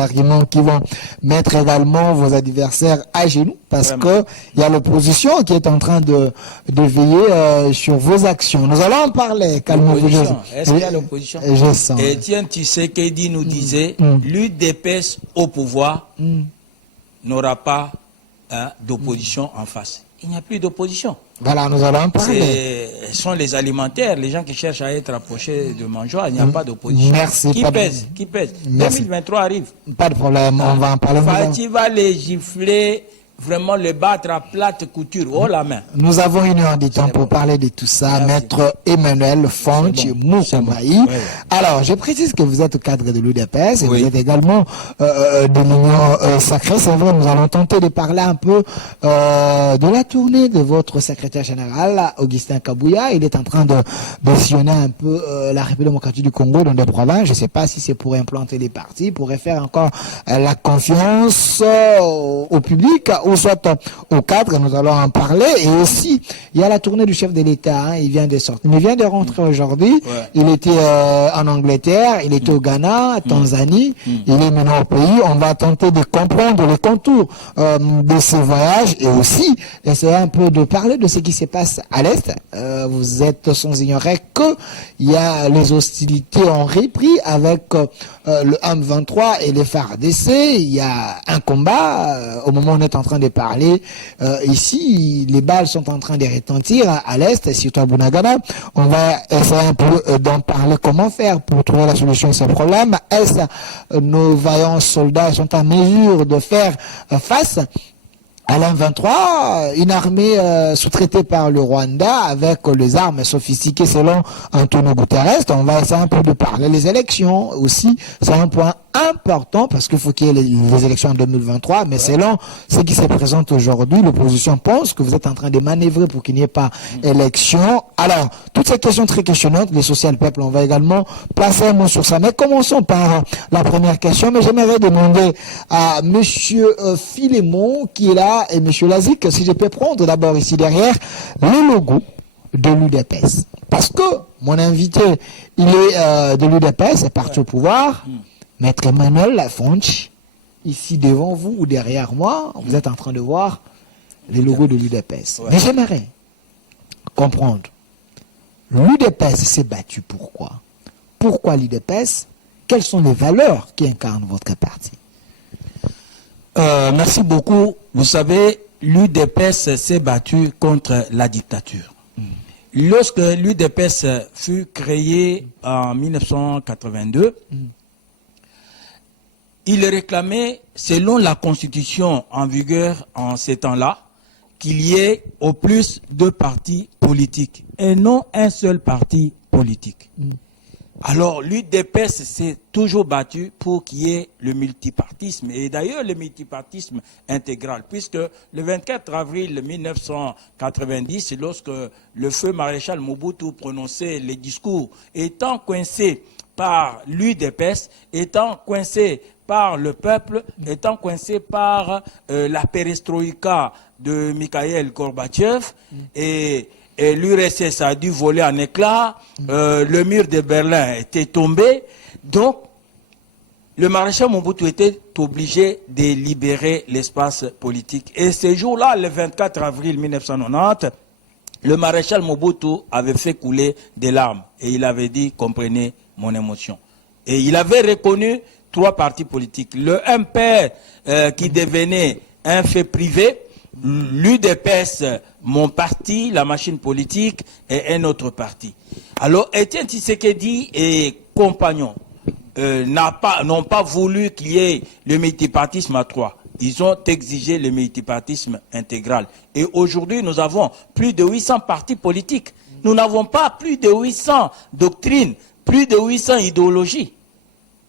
arguments qui vont mettre également vos adversaires à genoux, parce que il y a l'opposition qui est en train de veiller sur vos actions. Nous allons en parler, calmez-vous. Est-ce qu'il y a l'opposition? Je sens. Etienne Tshisekedi nous disait, l'UDPS au pouvoir n'aura pas d'opposition en face. Il n'y a plus d'opposition. Voilà, nous allons en parler. Ce sont les alimentaires, les gens qui cherchent à être approchés de Manjoa, il n'y a pas d'opposition. Merci. Qui pèse? Qui pèse? 2023 arrive. Pas de problème, on va en parler. Fati va les gifler, vraiment les battre à plate couture, haut la main. Nous avons une heure de temps pour parler de tout ça. Merci. Maître Emmanuel Fonch Moukoumbaï. Alors, je précise que vous êtes cadre de l'UDPS et vous êtes également de l'Union Sacrée. C'est vrai, nous allons tenter de parler un peu de la tournée de votre secrétaire général, Augustin Kabouya. Il est en train de sillonner un peu la République démocratique du Congo dans des provinces. Je ne sais pas si c'est pour implanter des partis, pour faire encore la confiance au public, ou soit au cadre, nous allons en parler. Et aussi, il y a la tournée du chef de l'État, il vient de sortir. Il vient de rentrer aujourd'hui, il était en Angleterre, il était au Ghana, Tanzanie, il est maintenant au pays. On va tenter de comprendre les contours de ces voyages et aussi essayer un peu de parler de ce qui se passe à l'Est. Vous êtes sans ignorer que il y a les hostilités ont repris avec le M23 et les FARDC. Il y a un combat au moment où on est en train de parler. Ici, les balles sont en train de retentir à l'Est, surtout à Bunagana. On va essayer un peu d'en parler. Comment faire pour trouver la solution à ce problème? Est-ce nos vaillants soldats sont en mesure de faire face à l'M23, une armée sous-traitée par le Rwanda avec les armes sophistiquées selon Antonio Guterres? On va essayer un peu de parler. Les élections aussi, c'est un point important parce qu'il faut qu'il y ait les élections en 2023, mais selon ce qui se présente aujourd'hui, l'opposition pense que vous êtes en train de manœuvrer pour qu'il n'y ait pas élection. Alors, toutes ces questions très questionnantes, les social peuples, on va également placer un mot sur ça. Mais commençons par la première question, mais j'aimerais demander à monsieur Philémon qui est là et monsieur Lazik, si je peux prendre d'abord ici derrière le logo de l'UDPS. Parce que mon invité, il est de l'UDPS, est parti au pouvoir. Maître Emmanuel Fonch, ici devant vous ou derrière moi, vous êtes en train de voir les logos de l'UDPS. Mais j'aimerais comprendre. L'UDPS s'est battu pourquoi? Pourquoi l'UDPS? Quelles sont les valeurs qui incarnent votre parti? Merci beaucoup. Vous savez, l'UDPS s'est battu contre la dictature. Lorsque l'UDPS fut créé en 1982, il réclamait, selon la constitution en vigueur en ces temps-là, qu'il y ait au plus 2 partis politiques et non un seul parti politique. Alors l'UDPS s'est toujours battu pour qu'il y ait le multipartisme, et d'ailleurs le multipartisme intégral, puisque le 24 avril 1990, lorsque le feu maréchal Mobutu prononçait les discours, étant coincé par l'UDPS, étant coincé par le peuple, étant coincé par la perestroïka de Mikhaïl Gorbatchev, et l'URSS a dû voler en éclats, le mur de Berlin était tombé, donc le maréchal Mobutu était obligé de libérer l'espace politique. Et ce jour-là, le 24 avril 1990, le maréchal Mobutu avait fait couler des larmes et il avait dit, comprenez mon émotion. Et il avait reconnu 3 partis politiques. Le MPR qui devenait un fait privé, l'UDPS, mon parti, la machine politique, et un autre parti. Alors, Etienne Tshisekedi et compagnons n'ont pas voulu qu'il y ait le multipartisme à 3. Ils ont exigé le multipartisme intégral. Et aujourd'hui, nous avons plus de 800 partis politiques. Nous n'avons pas plus de 800 doctrines, plus de 800 idéologies.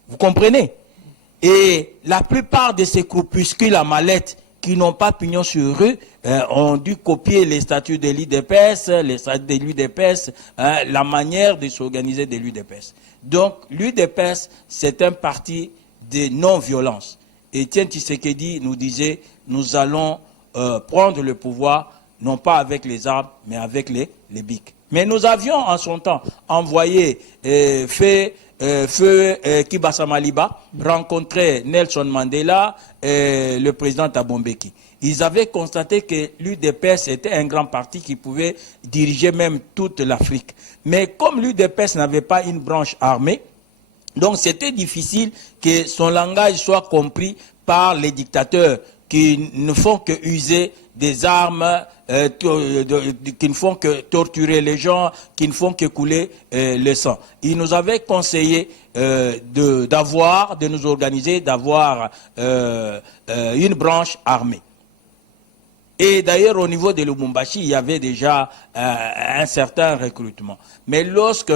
Vous comprenez? Et la plupart de ces groupuscules à mallette qui n'ont pas pignon sur rue ont dû copier les statuts de l'UDPS, les statuts de l'UDPS, la manière de s'organiser de l'UDPS. Donc l'UDPS, c'est un parti de non-violence. Et Etienne Tshisekedi nous disait, nous allons prendre le pouvoir, non pas avec les armes, mais avec les bics. Mais nous avions en son temps envoyé, fait Feu Kibasa Maliba rencontrait Nelson Mandela et le président Thabo Mbeki. Ils avaient constaté que l'UDPS était un grand parti qui pouvait diriger même toute l'Afrique. Mais comme l'UDPS n'avait pas une branche armée, donc c'était difficile que son langage soit compris par les dictateurs qui ne font que user des armes, qui ne font que torturer les gens, qui ne font que couler le sang. Il nous avait conseillé de nous organiser, d'avoir une branche armée. Et d'ailleurs, au niveau de Lubumbashi, il y avait déjà un certain recrutement. Mais lorsque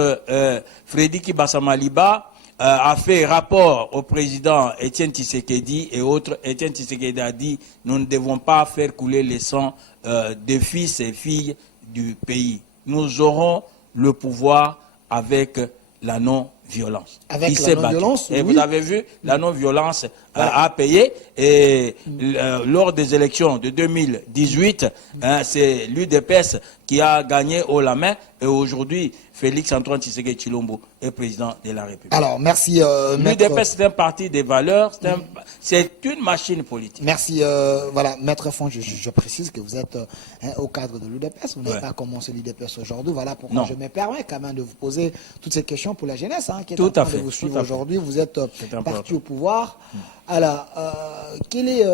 Freddy Kibasa Maliba a fait rapport au président Étienne Tshisekedi et autres, Étienne Tshisekedi a dit « Nous ne devons pas faire couler le sang des fils et filles du pays. Nous aurons le pouvoir avec la non-violence. » Avec la non-violence, et vous avez vu, la non-violence a payé. Et lors des élections de 2018, c'est l'UDPS qui a gagné haut la main. Et aujourd'hui, Félix Antoine Tshisekedi Tshilombo est président de la République. Alors, merci. L'UDPS, c'est un parti des valeurs, c'est une machine politique. Merci. Voilà, Maître Font, je précise que vous êtes au cadre de l'UDPS. Vous n'avez pas commencé l'UDPS aujourd'hui. Voilà pourquoi je me permets quand même de vous poser toutes ces questions pour la jeunesse qui est en train de vous suivre aujourd'hui. Vous êtes parti au pouvoir. Alors, quelle est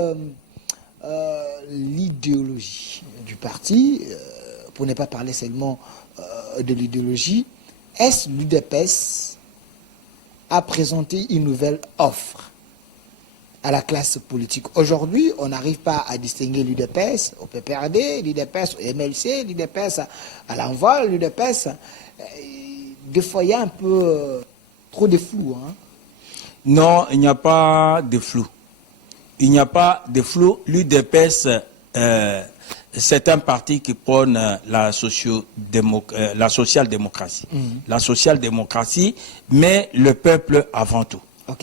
l'idéologie du parti, pour ne pas parler seulement de l'idéologie? Est-ce l'UDPS a présenté une nouvelle offre à la classe politique? Aujourd'hui, on n'arrive pas à distinguer l'UDPS au PPRD, l'UDPS au MLC, l'UDPS à l'envol, l'UDPS. Des fois, il y a un peu trop de flou. Non, il n'y a pas de flou. Il n'y a pas de flou. L'UDPS, c'est un parti qui prône la social-démocratie. La social-démocratie, mais le peuple avant tout.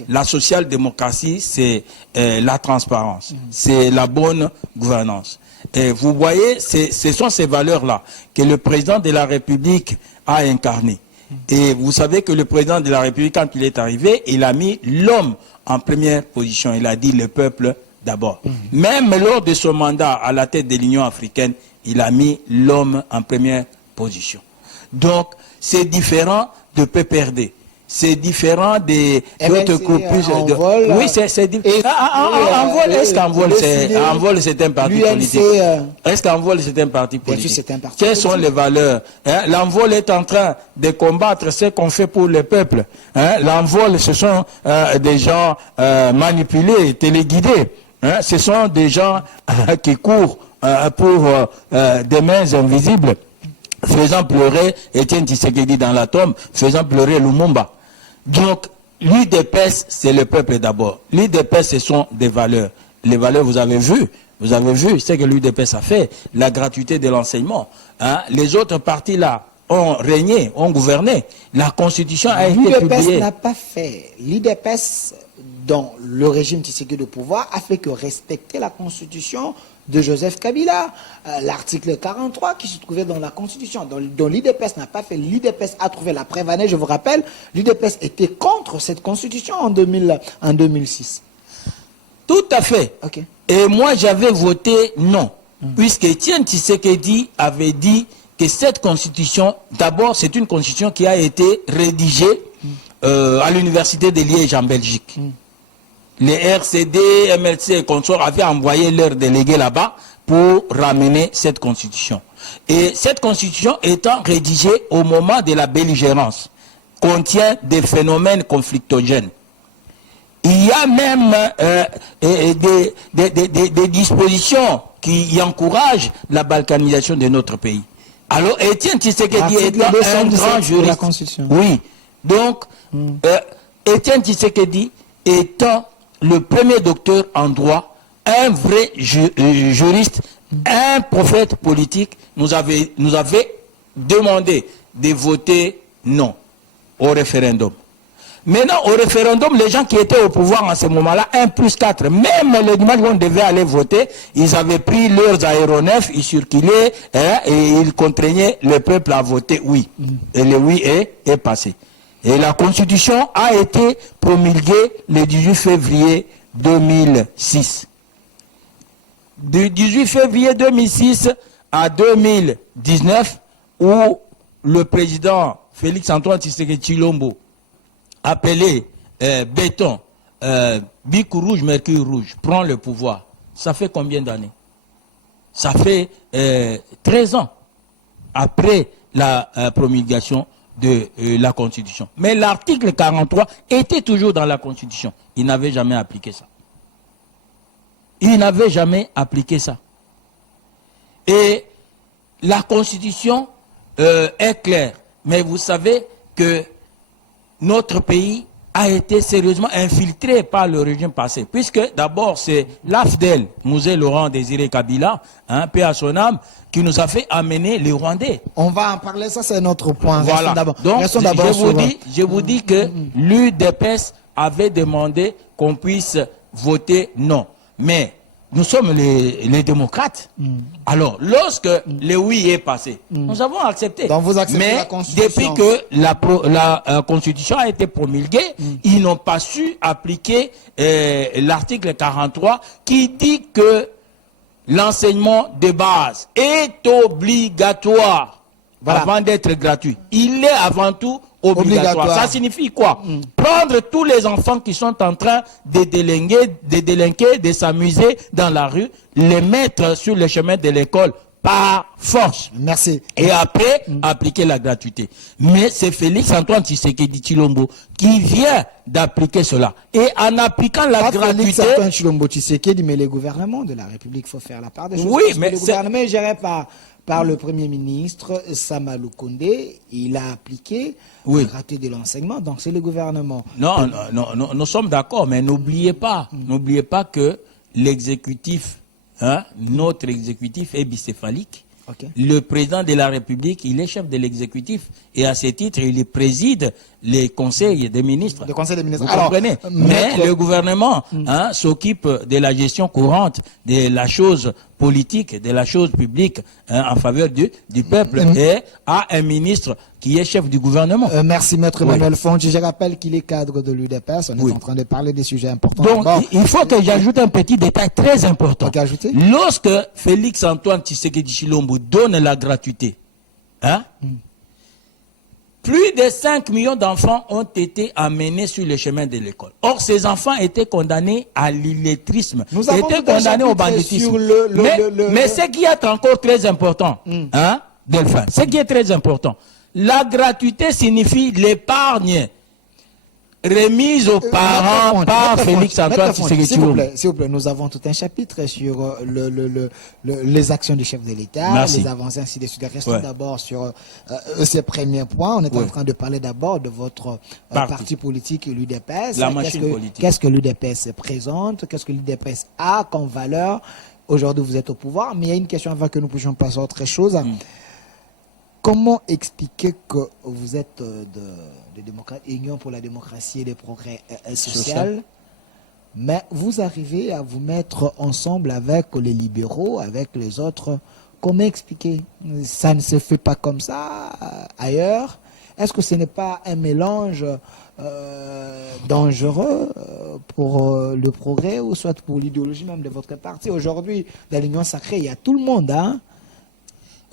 La social-démocratie, c'est la transparence, c'est la bonne gouvernance. Et vous voyez, ce sont ces valeurs-là que le président de la République a incarnées. Et vous savez que le président de la République, quand il est arrivé, il a mis l'homme en première position. Il a dit le peuple d'abord. Même lors de son mandat à la tête de l'Union africaine, il a mis l'homme en première position. Donc, c'est différent de PPRD. C'est différent des autres corpus. Oui, c'est différent. Envol, est-ce qu'Envol, c'est un parti politique? Est-ce qu'Envol, c'est un parti politique? Quelles sont les valeurs? L'Envol est en train de combattre ce qu'on fait pour le peuple. L'Envol, ce sont des gens manipulés, téléguidés. Ce sont des gens qui courent pour des mains invisibles, faisant pleurer Étienne Tshisekedi dans la tombe, faisant pleurer Lumumba. Donc, l'UDPS, c'est le peuple d'abord. L'UDPS, ce sont des valeurs. Les valeurs, vous avez vu ce que l'UDPS a fait, la gratuité de l'enseignement. Les autres partis là ont régné, ont gouverné. La Constitution a été publiée. L'UDPS n'a pas fait. L'UDPS, dans le régime Tshisekedi de pouvoir, a fait que respecter la Constitution de Joseph Kabila, l'article 43 qui se trouvait dans la Constitution, dont l'UDPS n'a pas fait. L'UDPS a trouvé la preuve année, je vous rappelle, l'UDPS était contre cette Constitution en 2006. Tout à fait. Et moi, j'avais voté non, puisque Étienne Tshisekedi avait dit que cette Constitution, d'abord, c'est une Constitution qui a été rédigée à l'Université de Liège en Belgique. Les RCD, MLC et consorts avaient envoyé leurs délégués là-bas pour ramener cette constitution. Et cette constitution étant rédigée au moment de la belligérance, contient des phénomènes conflictogènes. Il y a même des dispositions qui encouragent la balkanisation de notre pays. Alors Étienne Tshisekedi étant un grand juriste, oui, donc Étienne Tshisekedi étant le premier docteur en droit, un vrai juriste, un prophète politique, nous avait demandé de voter non au référendum. Maintenant, au référendum, les gens qui étaient au pouvoir en ce moment-là, 1+4, même les dimanches où on devait aller voter, ils avaient pris leurs aéronefs, ils circulaient et ils contraignaient le peuple à voter oui. Et le oui est passé. Et la Constitution a été promulguée le 18 février 2006. Du 18 février 2006 à 2019, où le président Félix-Antoine Tshisekedi Tshilombo, appelé Béton, Bic rouge, Mercure rouge, prend le pouvoir. Ça fait combien d'années? Ça fait 13 ans après la promulgation de la Constitution. Mais l'article 43 était toujours dans la Constitution. Il n'avait jamais appliqué ça. Il n'avait jamais appliqué ça. Et la Constitution est claire. Mais vous savez que notre pays a été sérieusement infiltré par le régime passé. Puisque d'abord c'est l'AFDEL, Musée Laurent Désiré Kabila, paix à son âme, qui nous a fait amener les Rwandais. On va en parler, ça c'est notre point. Voilà. Donc je vous dis que l'UDPS avait demandé qu'on puisse voter non. Mais nous sommes les démocrates. Alors, lorsque le oui est passé, nous avons accepté. Donc vous acceptez mais la Constitution. depuis que la Constitution a été promulguée, ils n'ont pas su appliquer l'article 43 qui dit que l'enseignement de base est obligatoire avant d'être gratuit. Il est avant tout obligatoire. Ça signifie quoi? Prendre tous les enfants qui sont en train de délinquer, de s'amuser dans la rue, les mettre sur le chemin de l'école par force. Merci. Et après, appliquer la gratuité. Mais c'est Félix-Antoine Tshisekedi Tshilombo qui vient d'appliquer cela. Et en appliquant la gratuité... Félix-Antoine Tshilombo Tshisekedi, mais les gouvernements de la République, il faut faire la part des choses. Oui, mais le gouvernement est géré par le Premier ministre Samalou Kondé. Il a appliqué la gratuité de l'enseignement. Donc c'est le gouvernement. Non, nous sommes d'accord, mais n'oubliez pas que l'exécutif, notre exécutif est bicéphalique. Okay. Le président de la République, il est chef de l'exécutif et à ce titre, il préside les conseils des ministres. Le conseil des ministres. Vous comprenez? Mais le gouvernement s'occupe de la gestion courante, de la chose politique, de la chose publique en faveur du peuple et a un ministre qui est chef du gouvernement. Merci Maître Emmanuel Fonji. Je rappelle qu'il est cadre de l'UDPS. On est en train de parler des sujets importants. Donc, il faut que j'ajoute un petit détail très important. Okay, ajouter? Lorsque Félix-Antoine Tshisekedi Tshilombo donne la gratuité, plus de 5 millions d'enfants ont été amenés sur le chemin de l'école. Or, ces enfants étaient condamnés à l'illettrisme, étaient condamnés au banditisme. Mais ce qui est encore très important, Delphin, ce qui est très important, la gratuité signifie l'épargne remise aux parents par Félix-Antoine Tshisekedi Tshilombo. S'il vous plaît, nous avons tout un chapitre sur les actions du chef de l'État, les avancées ainsi de suite. Restons d'abord sur ces premiers points. On est en train de parler d'abord de votre parti politique, l'UDPS. La machine politique. Qu'est-ce que l'UDPS présente? Qu'est-ce que l'UDPS a comme valeur? Aujourd'hui, vous êtes au pouvoir, mais il y a une question avant que nous puissions passer à autre chose. Comment expliquer que vous êtes de démocrate, Union pour la démocratie et le progrès social, mais vous arrivez à vous mettre ensemble avec les libéraux, avec les autres? Comment expliquer? Ça ne se fait pas comme ça ailleurs? Est-ce que ce n'est pas un mélange dangereux pour le progrès ou soit pour l'idéologie même de votre parti? Aujourd'hui, dans l'Union sacrée, il y a tout le monde,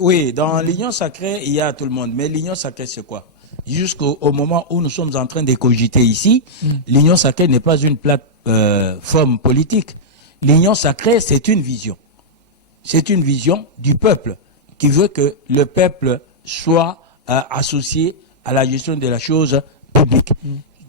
Oui, dans l'Union sacrée, il y a tout le monde. Mais l'Union sacrée, c'est quoi? Jusqu'au moment où nous sommes en train de cogiter ici, l'Union sacrée n'est pas une plateforme politique. L'Union sacrée, c'est une vision. C'est une vision du peuple qui veut que le peuple soit associé à la gestion de la chose publique.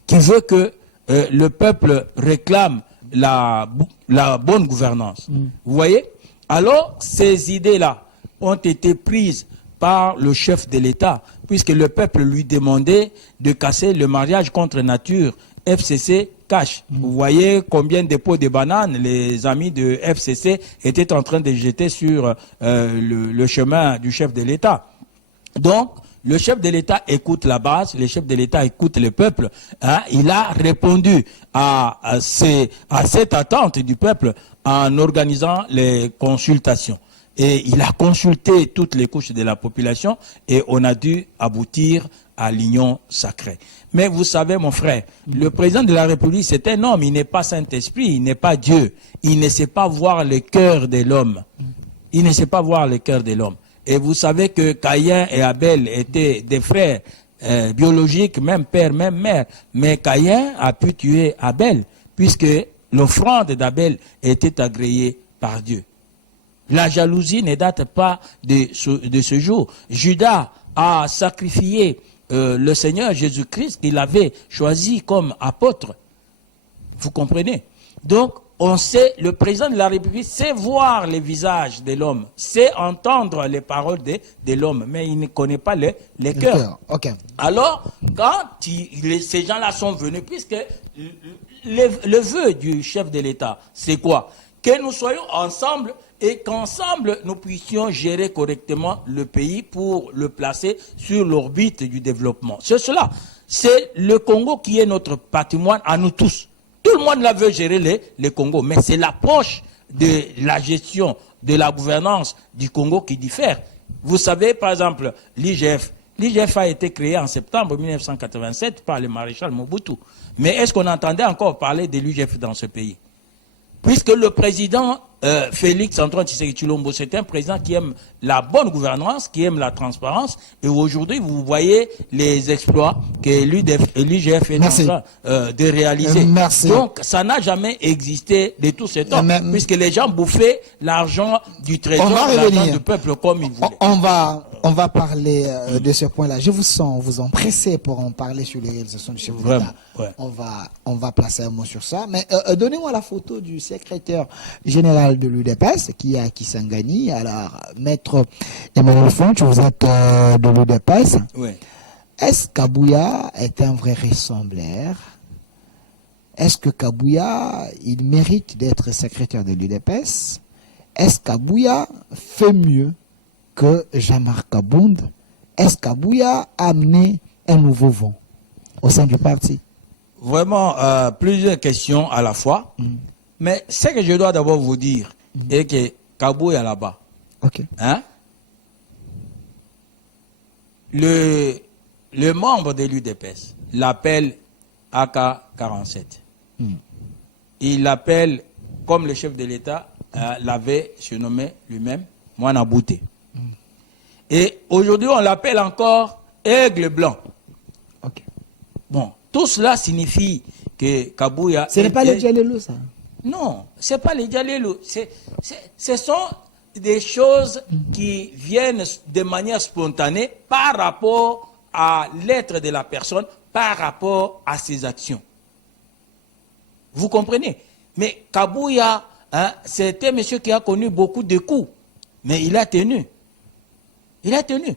Qui veut que le peuple réclame la bonne gouvernance. Vous voyez? Alors, ces idées-là ont été prises par le chef de l'État, puisque le peuple lui demandait de casser le mariage contre nature. FCC cache. Vous voyez combien de pots de bananes les amis de FCC étaient en train de jeter sur le chemin du chef de l'État. Donc, le chef de l'État écoute la base, le chef de l'État écoute le peuple. Il a répondu à cette attente du peuple en organisant les consultations. Et il a consulté toutes les couches de la population et on a dû aboutir à l'union sacrée. Mais vous savez, mon frère, le président de la République, c'est un homme, il n'est pas Saint-Esprit, il n'est pas Dieu. Il ne sait pas voir le cœur de l'homme. Il ne sait pas voir le cœur de l'homme. Et vous savez que Caïn et Abel étaient des frères biologiques, même père, même mère. Mais Caïn a pu tuer Abel, puisque l'offrande d'Abel était agréée par Dieu. La jalousie ne date pas de ce jour. Judas a sacrifié le Seigneur Jésus-Christ qu'il avait choisi comme apôtre. Vous comprenez? Donc, on sait, le président de la République sait voir les visages de l'homme, sait entendre les paroles de l'homme, mais il ne connaît pas les cœurs. Okay. Alors, quand ces gens-là sont venus, puisque le vœu du chef de l'État, c'est quoi? Que nous soyons ensemble et qu'ensemble nous puissions gérer correctement le pays pour le placer sur l'orbite du développement. C'est cela. C'est le Congo qui est notre patrimoine à nous tous. Tout le monde la veut gérer les Congo, mais c'est l'approche de la gestion, de la gouvernance du Congo qui diffère. Vous savez, par exemple, l'IGF. L'IGF a été créé en septembre 1987 par le maréchal Mobutu. Mais est-ce qu'on entendait encore parler de l'IGF dans ce pays? Puisque le président Félix Antoine Tshisekedi Tshilombo, c'est un président qui aime la bonne gouvernance, qui aime la transparence. Et aujourd'hui, vous voyez les exploits que l'IGF est en train de réaliser. Donc, ça n'a jamais existé de tout ce temps, puisque les gens bouffaient l'argent du trésor, l'argent du peuple comme ils voulaient. On va parler de ce point-là. Je vous sens vous empressé pour en parler sur les réalisations du chef de l'État. Ouais. On va placer un mot sur ça. Mais donnez-moi la photo du secrétaire général de l'UDPS qui est à Kisangani. Alors, maître Emmanuel Fonch, vous êtes de l'UDPS. Oui. Est-ce qu'Abouya est un vrai ressembleur? Est-ce que Kabouya, il mérite d'être secrétaire de l'UDPS? Est-ce qu'Abouya fait mieux que Jean-Marc Abound? Est-ce qu'Abouya a amené un nouveau vent au sein du parti? Vraiment, plusieurs questions à la fois. Mais ce que je dois d'abord vous dire est que Kabouya là-bas, hein, le membre de l'UDPS l'appelle AK-47. Il l'appelle, comme le chef de l'État l'avait surnommé lui-même, Mwana Bouté. Et aujourd'hui, on l'appelle encore Aigle Blanc. Bon, tout cela signifie que Kabouya... Ce n'est pas les Djalélou, ça? Non, ce n'est pas les Djalélou. Ce sont des choses qui viennent de manière spontanée par rapport à l'être de la personne, par rapport à ses actions. Vous comprenez? Mais Kabouya, hein, c'était un monsieur qui a connu beaucoup de coups, mais il a tenu. Il a tenu.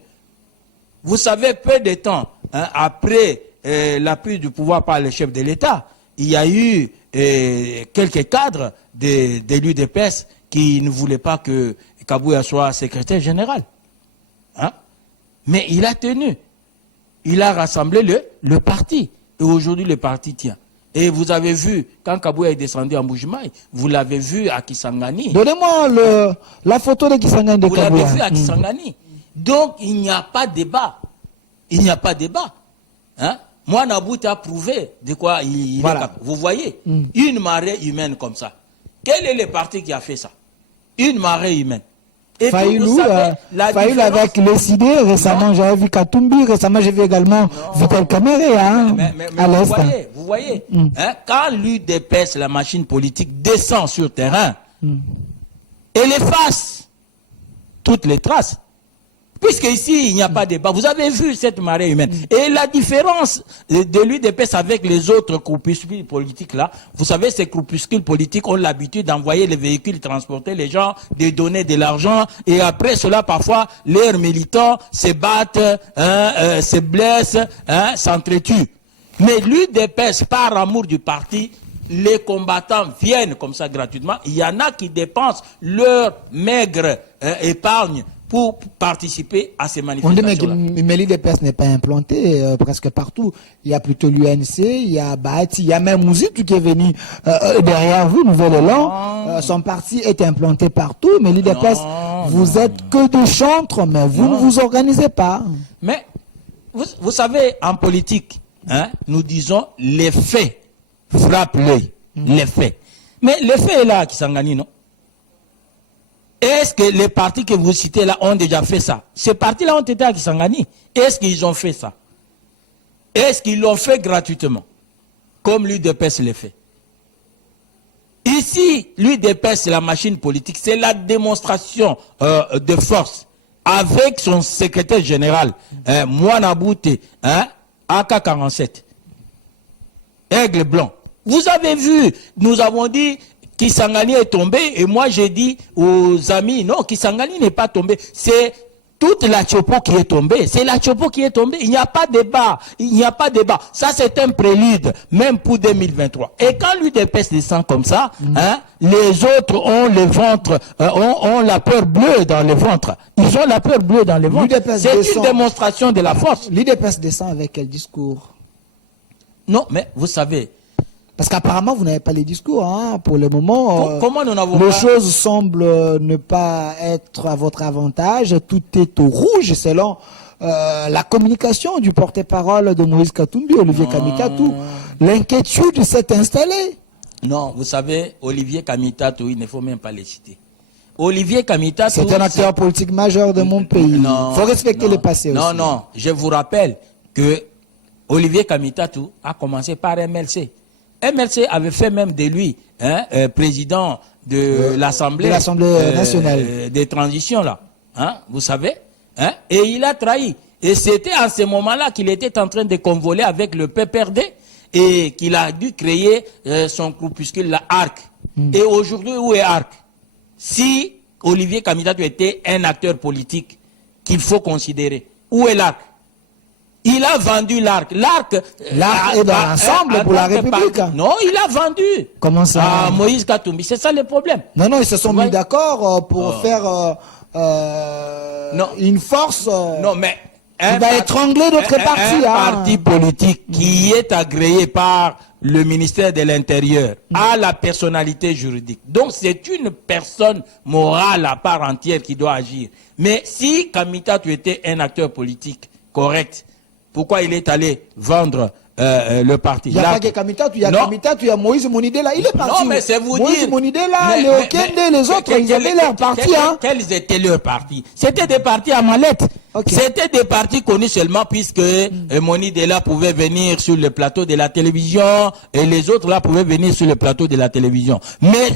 Vous savez, peu de temps après la prise du pouvoir par le chef de l'État, il y a eu quelques cadres de l'UDPS qui ne voulaient pas que Kabouya soit secrétaire général. Hein? Mais il a tenu. Il a rassemblé le parti. Et aujourd'hui, le parti tient. Et vous avez vu, quand Kabouya est descendu en Mbujimaï, vous l'avez vu à Kisangani. Donnez-moi la photo de Kisangani de Kabouya. Vous l'avez vu à Kisangani. Donc, il n'y a pas de débat. Il n'y a pas de débat. Hein? Moi, Nabout a prouvé de quoi il est capable. Vous voyez, une marée humaine comme ça. Quel est le parti qui a fait ça? Une marée humaine. Et Faïlou, Faïlou avec les idées, récemment j'avais vu Katumbi, récemment j'ai vu également Vital Kamere, hein, à l'Est. Vous voyez, hein, quand l'UDPS, la machine politique, descend sur le terrain, elle efface toutes les traces. Puisque ici, il n'y a pas de débat. Vous avez vu cette marée humaine. Et la différence de l'UDPS avec les autres groupuscules politiques là, vous savez, ces groupuscules politiques ont l'habitude d'envoyer les véhicules, transporter les gens, de donner de l'argent, et après cela, parfois, leurs militants se battent, se blessent, s'entretuent. Mais l'UDPS, par amour du parti, les combattants viennent comme ça gratuitement. Il y en a qui dépensent leur maigre épargne pour participer à ces manifestations-là. Mais l'UDPS n'est pas implanté presque partout. Il y a plutôt l'UNC, il y a Bahati, il y a même Mouzitou qui est venu derrière vous, Nouvel-Élan. Son parti est implanté partout, mais l'UDPS, vous êtes que des chantres, mais vous ne vous organisez pas. Mais vous savez, en politique, hein, nous disons les faits frappent l'œil. Les faits. Mais les faits est là, Kisangani, non? Est-ce que les partis que vous citez là ont déjà fait ça? Ces partis-là ont été à Kisangani. Est-ce qu'ils ont fait ça? Est-ce qu'ils l'ont fait gratuitement? Comme l'UDPS le fait. Ici, l'UDPS, c'est la machine politique. C'est la démonstration de force. Avec son secrétaire général, Mouana Bouté, hein, AK-47, Aigle Blanc. Vous avez vu, nous avons dit Kisangani est tombé, et moi j'ai dit aux amis, non, Kisangani n'est pas tombé, c'est toute la Tchopo qui est tombée, c'est la Tchopo qui est tombée, il n'y a pas de débat, il n'y a pas de débat. Ça c'est un prélude, même pour 2023. Et quand l'UDPS descend comme ça, hein, les autres ont le ventre, ont la peur bleue dans le ventre. Ils ont la peur bleue dans le ventre. C'est une démonstration de la force. L'UDPS descend avec quel discours? Non, mais vous savez, parce qu'apparemment, vous n'avez pas les discours, hein, pour le moment. Comment nous n'avons pas... Les choses semblent ne pas être à votre avantage. Tout est au rouge selon la communication du porte-parole de Moïse Katumbi, Olivier Kamikatou. L'inquiétude s'est installée. Non, vous savez, Olivier Kamikatou, il ne faut même pas les citer. Olivier Kamikatou... C'est un acteur politique majeur de mon pays. Il faut respecter le passé aussi. Non, non, je vous rappelle que Olivier Kamikatou a commencé par MLC. MLC avait fait même de lui président de l'Assemblée nationale des transitions là, hein, vous savez, hein, et il a trahi. Et c'était à ce moment-là qu'il était en train de convoler avec le PPRD et qu'il a dû créer son groupuscule, la ARC. Et aujourd'hui, où est ARC? Si Olivier Kamikatou était un acteur politique qu'il faut considérer, où est l'ARC? Il a vendu l'ARC. L'ARC est dans l'ensemble pour la République. Non, il a vendu. Comment ça? À Moïse Katumbi. C'est ça le problème. Non, non, ils se sont mis d'accord pour faire une force non, mais qui va étrangler d'autres partis. Un parti politique qui est agréé par le ministère de l'Intérieur a la personnalité juridique. Donc c'est une personne morale à part entière qui doit agir. Mais si Kamikatou était un acteur politique correct, pourquoi il est allé vendre le parti? Il n'y a pas que Kamikatou, il y a Kamikatou, il y a Moïse Monidela, il est parti. Non, mais c'est vous Moïse dire... Monidela, Léo Kende, les autres, ils avaient leur parti. Quels étaient leurs partis? C'était des partis à mallette. Okay. C'était des partis connus seulement puisque Monidela pouvait venir sur le plateau de la télévision et les autres là pouvaient venir sur le plateau de la télévision. Mais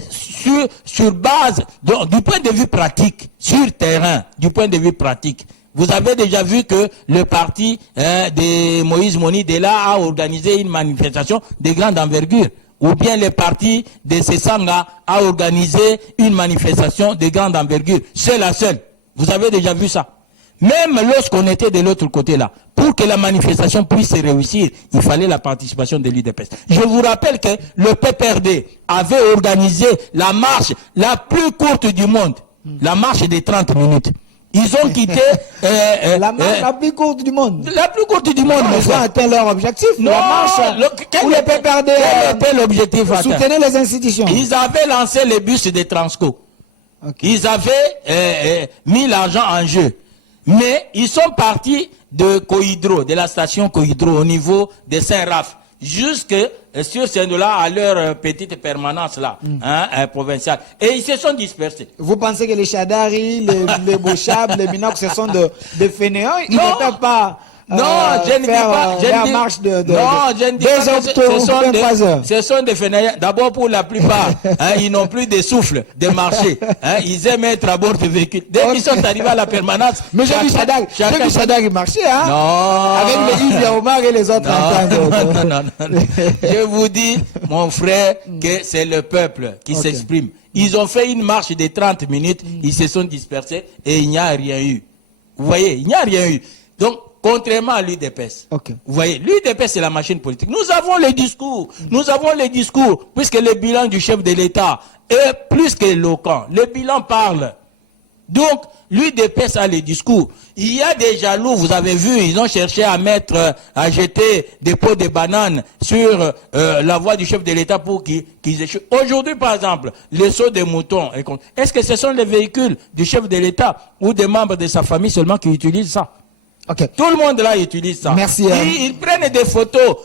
sur base, donc, du point de vue pratique, sur terrain, du point de vue pratique, vous avez déjà vu que le parti de Moïse Monidela a organisé une manifestation de grande envergure. Ou bien le parti de Sessanga a organisé une manifestation de grande envergure. C'est la seule. Vous avez déjà vu ça. Même lorsqu'on était de l'autre côté là, pour que la manifestation puisse se réussir, il fallait la participation de l'UDPS. Je vous rappelle que le PPRD avait organisé la marche la plus courte du monde. La marche de 30 minutes. Ils ont quitté... la marche la plus courte du monde. La plus courte du monde. Ils ont atteint leur objectif. Non, la marche où les PPRD quel l'objectif soutenaient les institutions. Ils avaient lancé les bus de Transco. Okay. Ils avaient mis l'argent en jeu. Mais ils sont partis de Cohydro, de la station Cohydro au niveau de Saint-Raph, jusque sur Saint-Dola à leur petite permanence là, provinciale. Et ils se sont dispersés. Vous pensez que les Chadari, les Bouchab, les Minox, ce sont de fainéants? Ils ne peuvent pas non, je ne dis pas. Ce sont des fainéants. D'abord, pour la plupart, ils n'ont plus de souffle de marcher. Ils aiment être à bord de véhicules. Dès qu'ils sont arrivés à la permanence. Mais j'ai vu Sadag marcher, hein? Non. Avec les Yves Omar et les autres. Non. Je vous dis, mon frère, que c'est le peuple qui s'exprime. Ils ont fait une marche de 30 minutes, ils se sont dispersés et il n'y a rien eu. Vous voyez, il n'y a rien eu. Donc, contrairement à l'UDPS. Vous voyez, l'UDPS c'est la machine politique. Nous avons les discours. Puisque le bilan du chef de l'État est plus qu'éloquent. Le bilan parle. Donc, l'UDPS a les discours. Il y a des jaloux, vous avez vu, ils ont cherché à jeter des pots de bananes sur la voie du chef de l'État pour qu'ils échouent. Aujourd'hui, par exemple, les sauts de moutons, est-ce que ce sont les véhicules du chef de l'État ou des membres de sa famille seulement qui utilisent ça? Ok. Tout le monde là utilise ça. Merci. Ils prennent des photos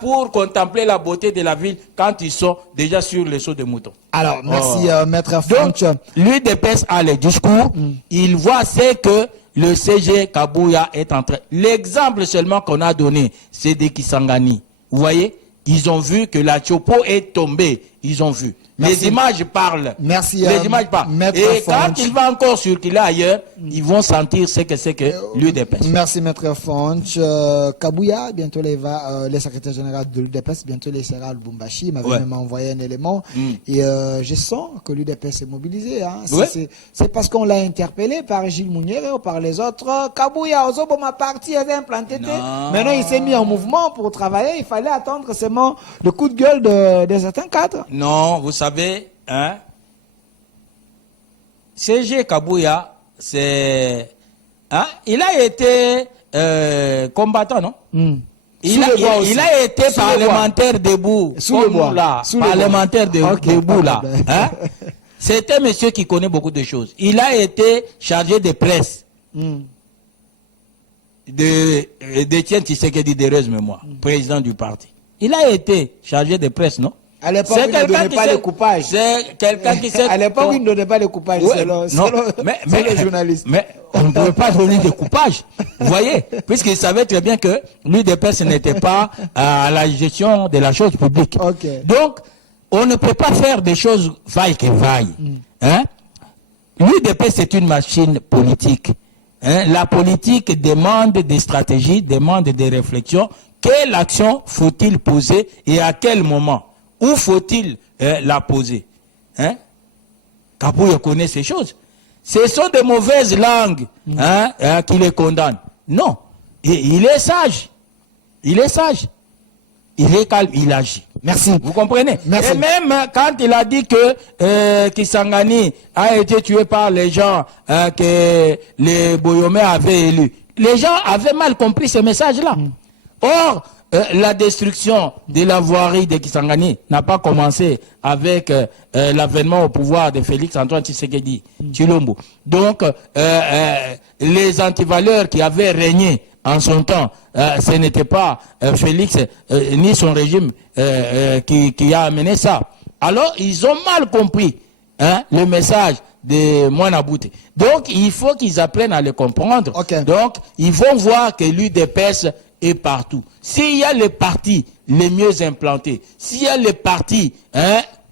pour contempler la beauté de la ville quand ils sont déjà sur les sauts de moutons. Alors, merci, Maître Donc, French. l'UDPS a le discours. Il voit c'est que le CG Kabouya est en train. L'exemple seulement qu'on a donné, c'est de Kisangani. Vous voyez, ils ont vu que la Chopo est tombée. Ils ont vu. Merci. Les images parlent. Merci. Les images parlent. Maître Et quand French. il va encore circuler ailleurs, ils vont sentir ce que c'est que l'UDPS. Merci, Maître French. Kabouya, bientôt le secrétaire général de l'UDPS, bientôt il sera à Lubumbashi. Il m'avait même envoyé un élément. Et je sens que l'UDPS est mobilisé. Hein. C'est parce qu'on l'a interpellé par Gilles Mouniere ou par les autres. Kabouya, ma partie est implantée. Maintenant, il s'est mis en mouvement pour travailler. Il fallait attendre seulement le coup de gueule de certains cadres. Non, vous savez, hein, CG Kabouya, c'est, hein, il a été combattant, non? Il a été parlementaire debout, comme là, parlementaire debout là. Hein? C'est un monsieur qui connaît beaucoup de choses. Il a été chargé de presse d'Étienne Tshisekedi d'heureuse mémoire, président du parti. Il a été chargé de presse, non? À l'époque, il ne donnait pas le coupage. C'est quelqu'un qui sait. À l'époque, il ne donnait pas le coupage. Ouais, c'est le journaliste. Mais on ne pouvait pas donner de coupage. Vous voyez, puisqu'il savait très bien que l'UDPS n'était pas à la gestion de la chose publique. Okay. Donc, on ne peut pas faire des choses vaille que vaille. Hein? L'UDPS, c'est une machine politique. Hein? La politique demande des stratégies, demande des réflexions. Quelle action faut-il poser et à quel moment? Où faut-il la poser? Hein? Kabouya connaît ces choses. Ce sont des mauvaises langues qui les condamnent. Non. Et il est sage. Il est sage. Il est calme, il agit. Merci. Vous comprenez? Merci. Et même quand il a dit que Kisangani a été tué par les gens que les Boyomé avaient élus, les gens avaient mal compris ce message-là. Or, la destruction de la voirie de Kisangani n'a pas commencé avec l'avènement au pouvoir de Félix-Antoine Tshisekedi Tshilombo. Donc, les antivaleurs qui avaient régné en son temps, ce n'était pas Félix ni son régime qui a amené ça. Alors, ils ont mal compris le message de Mouanabouté. Donc, il faut qu'ils apprennent à le comprendre. Okay. Donc, ils vont voir que l'UDPS est partout. S'il y a les partis les mieux implantés, s'il y a les partis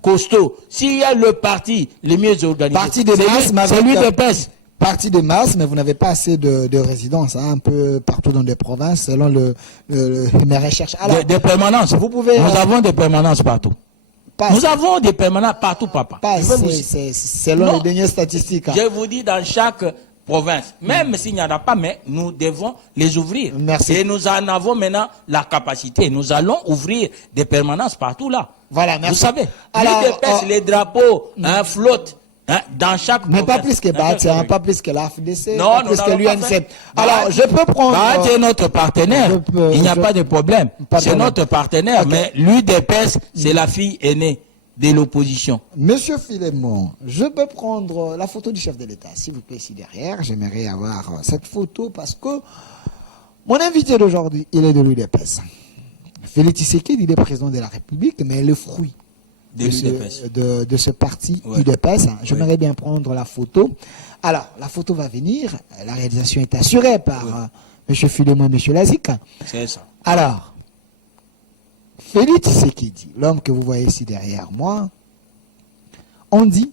costauds, s'il y a le parti les mieux organisés, Parti de masse, c'est l'UDPS. Parti de masse, mais vous n'avez pas assez de résidences, un peu partout dans des provinces, selon mes recherches. Alors, Des permanences. Vous pouvez, nous avons des permanences partout. Nous avons des permanences partout, papa. C'est selon les dernières statistiques. Je vous dis, dans chaque province, même s'il n'y en a pas, mais nous devons les ouvrir. Merci. Et nous en avons maintenant la capacité. Nous allons ouvrir des permanences partout là. Voilà, merci. Vous savez, Alors, les drapeaux flottent. Dans chaque mais province. pas plus que BAT, pas plus que l'AFDC, non, pas plus que l'UNCEP. Alors, je peux prendre... BAT est notre partenaire. Il n'y a pas de problème. C'est notre partenaire, okay. Mais l'UDPS, c'est la fille aînée de l'opposition. Monsieur Philémon, je peux prendre la photo du chef de l'État, s'il vous plaît, ici derrière. J'aimerais avoir cette photo parce que mon invité d'aujourd'hui, il est de l'UDPS. Félix Tshisekedi, il est président de la République, mais le fruit de ce parti UDPS. J'aimerais bien prendre la photo. Alors, la photo va venir. La réalisation est assurée par M. Philémon et M. Lazik. C'est ça. Alors, Félix Tshisekedi, l'homme que vous voyez ici derrière moi, on dit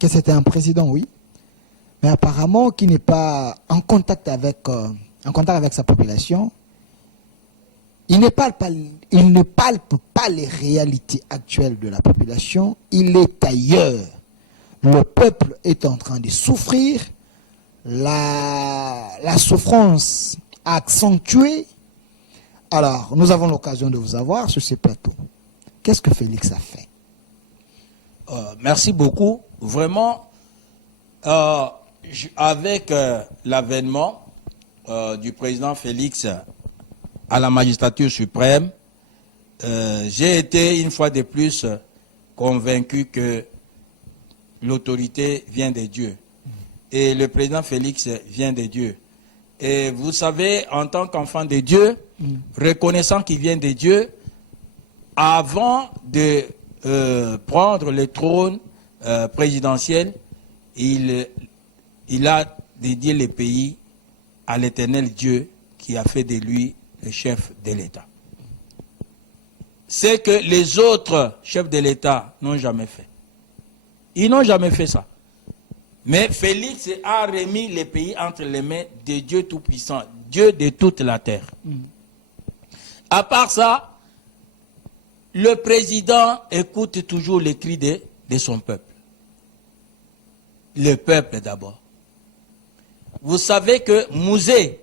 que c'était un président, oui, mais apparemment qui n'est pas en contact avec sa population. Il ne palpe pas les réalités actuelles de la population. Il est ailleurs. Le peuple est en train de souffrir. La souffrance a accentué. Alors, nous avons l'occasion de vous avoir sur ces plateaux. Qu'est-ce que Félix a fait? Merci beaucoup. Vraiment, avec l'avènement du président Félix à la magistrature suprême, j'ai été une fois de plus convaincu que l'autorité vient de Dieu. Et le président Félix vient de Dieu. Et vous savez, en tant qu'enfant de Dieu, reconnaissant qu'il vient de Dieu, avant de prendre le trône présidentiel, il a dédié le pays à l'Éternel Dieu qui a fait de lui le chef de l'État. C'est que les autres chefs de l'État n'ont jamais fait. Ils n'ont jamais fait ça. Mais Félix a remis le pays entre les mains de Dieu Tout-Puissant, Dieu de toute la terre. À part ça, le président écoute toujours les cris de son peuple. Le peuple d'abord. Vous savez que Mouzé,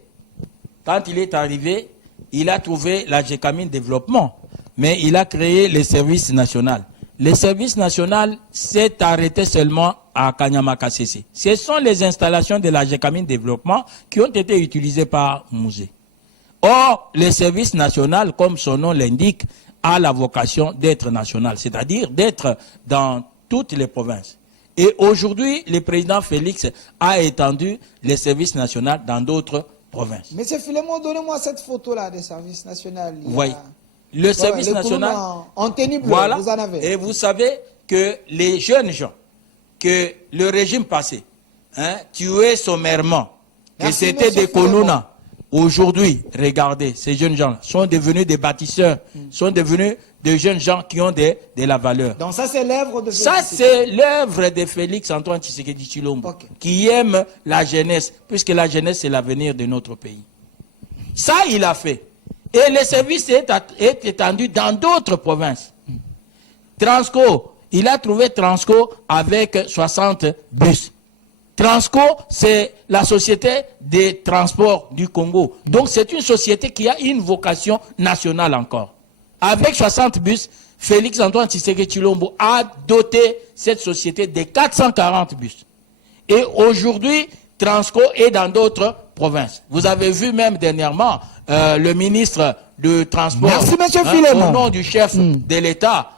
quand il est arrivé, il a trouvé la GECAMINE développement, mais il a créé le service national. Le service national s'est arrêté seulement à Kanyama-Kassese. Ce sont les installations de la GECAMINE développement qui ont été utilisées par Mouzé. Or, le service national, comme son nom l'indique, a la vocation d'être national, c'est-à-dire d'être dans toutes les provinces. Et aujourd'hui, le président Félix a étendu le service national dans d'autres provinces. Monsieur Philémon, donnez-moi cette photo-là des services nationaux. Oui. Le service national, en tenue bleue, voilà, vous en avez. Et vous savez que les jeunes gens, que le régime passé, tuaient sommairement, que c'était des Koluna. Aujourd'hui, regardez, ces jeunes gens sont devenus des bâtisseurs, sont devenus des jeunes gens qui ont de la valeur. Donc ça, c'est l'œuvre de Félix. Ça, c'est l'œuvre de Félix Antoine Tshisekedi Tshilombo, qui aime la jeunesse, puisque la jeunesse, c'est l'avenir de notre pays. Ça, il a fait. Et le service est étendu dans d'autres provinces. Transco, il a trouvé Transco avec 60 bus. Transco, c'est la société des transports du Congo. Donc, c'est une société qui a une vocation nationale encore. Avec 60 bus, Félix Antoine Tshisekedi Tshilombo a doté cette société de 440 bus. Et aujourd'hui, Transco est dans d'autres provinces. Vous avez vu même dernièrement le ministre du Transport, au nom du chef de l'État.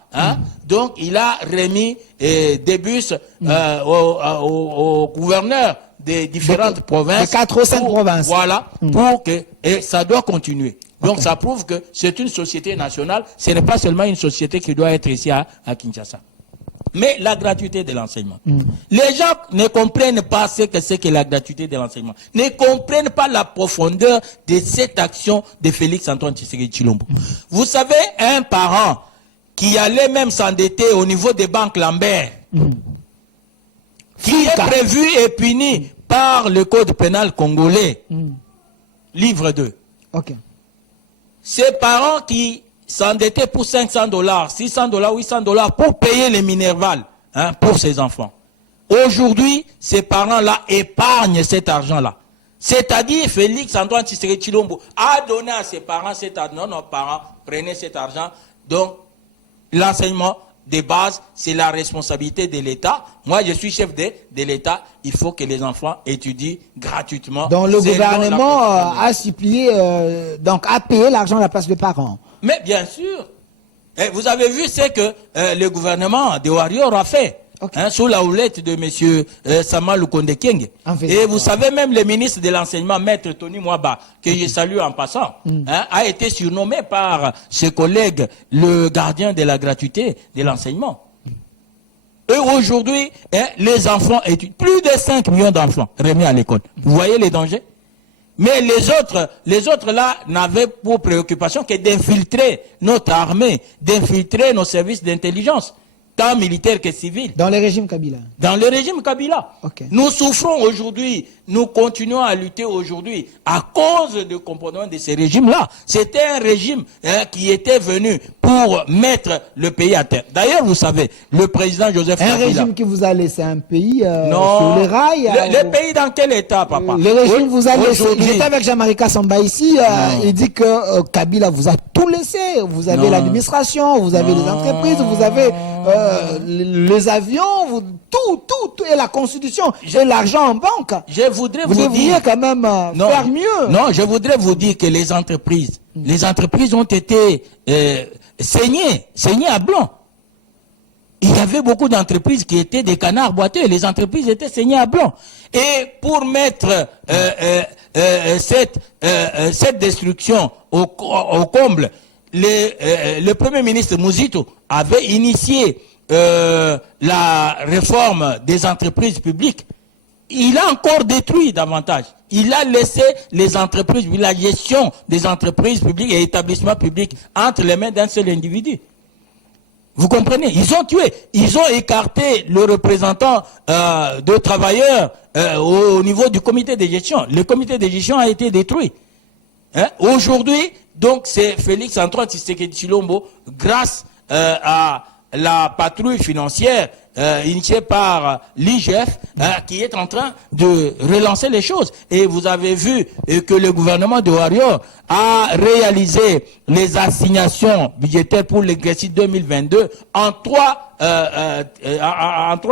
Donc, il a remis des bus au gouverneur des différentes provinces. De 4 ou 5 provinces. Voilà, pour que, et ça doit continuer. Donc, ça prouve que c'est une société nationale. Ce n'est pas seulement une société qui doit être ici à Kinshasa. Mais la gratuité de l'enseignement. Les gens ne comprennent pas ce que c'est que la gratuité de l'enseignement. Ne comprennent pas la profondeur de cette action de Félix Antoine Tshisekedi Tshilombo. Vous savez, un parent qui allait même s'endetter au niveau des banques Lambert, qui est prévu et puni par le code pénal congolais, livre 2. Ces parents qui s'endettaient pour $500, $600, $800 pour payer les Minerval pour ses enfants. Aujourd'hui, ces parents-là épargnent cet argent-là. C'est-à-dire, Félix Antoine Tshisekedi Tshilombo a donné à ses parents cet argent. Non, nos parents prenaient cet argent. Donc, l'enseignement de base, c'est la responsabilité de l'État. Moi, je suis chef de l'État. Il faut que les enfants étudient gratuitement. Donc, le gouvernement a supplié, donc a payé l'argent à la place des parents. Mais bien sûr. Et vous avez vu ce que le gouvernement de Warrior a fait. Sous la houlette de M. Sama Lukonde Kenge. Et vous savez, même le ministre de l'enseignement, Maître Tony Mwaba, que je salue en passant, a été surnommé par ses collègues le gardien de la gratuité de l'enseignement. Et aujourd'hui, les enfants étudient. Plus de 5 millions d'enfants remis à l'école. Vous voyez les dangers? Mais les autres là n'avaient pour préoccupation que d'infiltrer notre armée, d'infiltrer nos services d'intelligence, tant militaires que civils. Dans le régime Kabila. Dans le régime Kabila. Nous souffrons aujourd'hui, nous continuons à lutter aujourd'hui à cause du comportement de ces régimes-là. C'était un régime qui était venu pour mettre le pays à terre. D'ailleurs, vous savez, le président Joseph Kabila... Un régime qui vous a laissé un pays sur les rails. Le pays dans quel état, papa? Le régime vous a laissé... J'étais avec Jean-Marie Kassamba ici, il dit que Kabila vous a tout laissé. Vous avez l'administration, vous avez les entreprises, vous avez... les avions, tout, et la constitution, et l'argent en banque. Vous devriez quand même faire mieux. Non, je voudrais vous dire que les entreprises ont été saignées à blanc. Il y avait beaucoup d'entreprises qui étaient des canards boiteux. Les entreprises étaient saignées à blanc. Et pour mettre cette destruction au comble, le Premier ministre Mouzito avait initié la réforme des entreprises publiques. Il a encore détruit davantage. Il a laissé les entreprises, la gestion des entreprises publiques et établissements publics entre les mains d'un seul individu. Vous comprenez? Ils ont tué, ils ont écarté le représentant de travailleurs au niveau du comité de gestion. Le comité de gestion a été détruit. Hein? Aujourd'hui, donc c'est Félix Antoine Tshisekedi Tshilombo, grâce à la patrouille financière initiée par l'IGF, qui est en train de relancer les choses. Et vous avez vu que le gouvernement de Warrior a réalisé les assignations budgétaires pour l'exercice 2022 en trois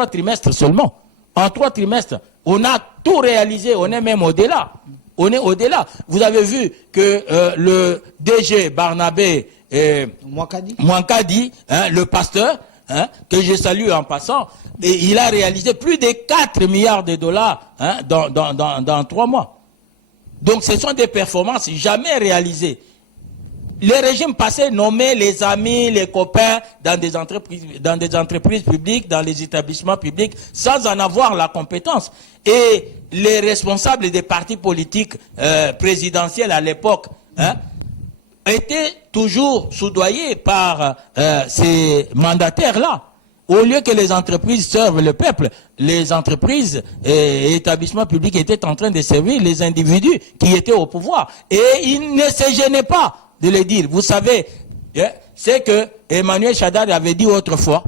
trimestres seulement. En 3 trimestres. On a tout réalisé, on est même au-delà. On est au-delà. Vous avez vu que le DG Barnabé Mouankadi, le pasteur, que je salue en passant, et il a réalisé plus de 4 milliards de dollars dans 3 mois. Donc ce sont des performances jamais réalisées. Les régimes passés nommaient les amis, les copains dans des entreprises publiques, dans les établissements publics, sans en avoir la compétence. Et les responsables des partis politiques présidentiels à l'époque étaient toujours soudoyés par ces mandataires-là. Au lieu que les entreprises servent le peuple, les entreprises et établissements publics étaient en train de servir les individus qui étaient au pouvoir. Et ils ne se gênaient pas de le dire. Vous savez, c'est que Emmanuel Chadar avait dit autrefois,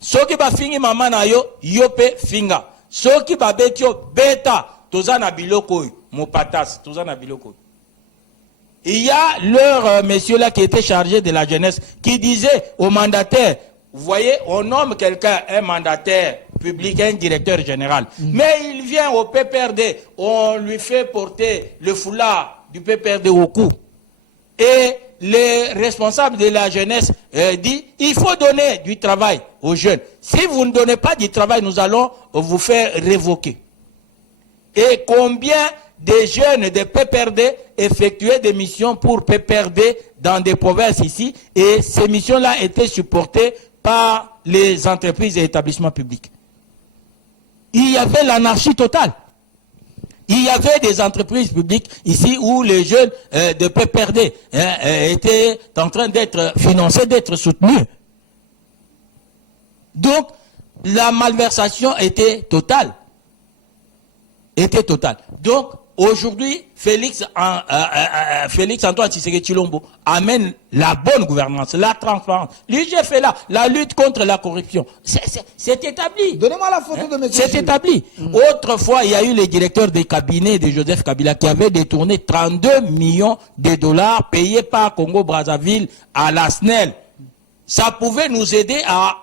soki ba fingi mama na yo, yo pe finga. Soki ba betio beta, tozana biloko, mopatas, tozana biloko. Il y a leur monsieur là qui était chargé de la jeunesse, qui disait aux mandataires, vous voyez, on nomme quelqu'un, un mandataire public, un directeur général, mais il vient au PPRD, on lui fait porter le foulard du PPRD au cou. Et les responsables de la jeunesse disent, il faut donner du travail aux jeunes. Si vous ne donnez pas du travail, nous allons vous faire révoquer. Et combien de jeunes de PPRD effectuaient des missions pour PPRD dans des provinces ici, et ces missions-là étaient supportées par les entreprises et établissements publics. Il y avait l'anarchie totale. Il y avait des entreprises publiques ici où les jeunes de PPRD étaient en train d'être financés, d'être soutenus. Donc, la malversation était totale. Donc, aujourd'hui, Félix Antoine Tshisekedi Tshilombo amène la bonne gouvernance, la transparence. L'IGF est là, la lutte contre la corruption. C'est établi. Donnez-moi la photo de M. C'est établi. Autrefois, il y a eu les directeurs des cabinets de Joseph Kabila qui avaient détourné 32 millions de dollars payés par Congo-Brazzaville à la SNEL. Ça pouvait nous aider à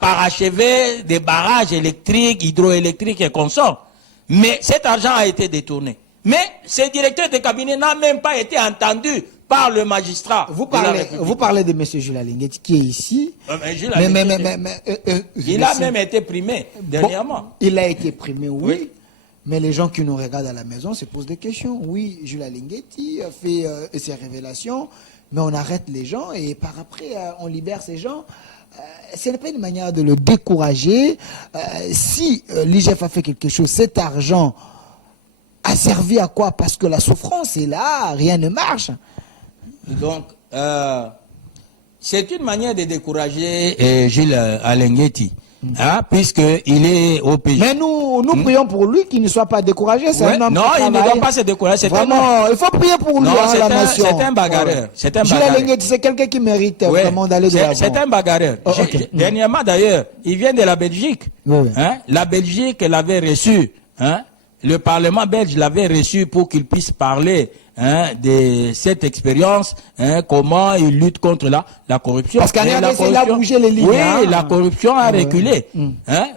parachever des barrages électriques, hydroélectriques et consorts. Mais cet argent a été détourné. Mais ce directeur de cabinet n'a même pas été entendu par le magistrat. Vous parlez de M. Jules Alinguet qui est ici. Il a même été primé dernièrement. Il a été primé, oui. Mais les gens qui nous regardent à la maison se posent des questions. Oui, Jules Alinguet a fait ses révélations, mais on arrête les gens et par après on libère ces gens. Ce n'est pas une manière de le décourager. Si l'IGF a fait quelque chose, cet argent a servi à quoi? Parce que la souffrance est là, rien ne marche. Donc, c'est une manière de décourager Jules Alinguet, puisqu'il est au pays. Mais nous prions pour lui qu'il ne soit pas découragé. Un homme non, il ne doit pas se décourager. Vraiment, il faut prier pour lui, la nation. C'est un bagarreur. Jules Alinguet, c'est quelqu'un qui mérite vraiment d'aller de l'avant. C'est un bagarreur. Dernièrement, d'ailleurs, il vient de la Belgique. La Belgique l'avait reçu. Le Parlement belge l'avait reçu pour qu'il puisse parler de cette expérience, comment il lutte contre la corruption. Parce qu'il a bougé les lignes. Oui, la corruption a reculé.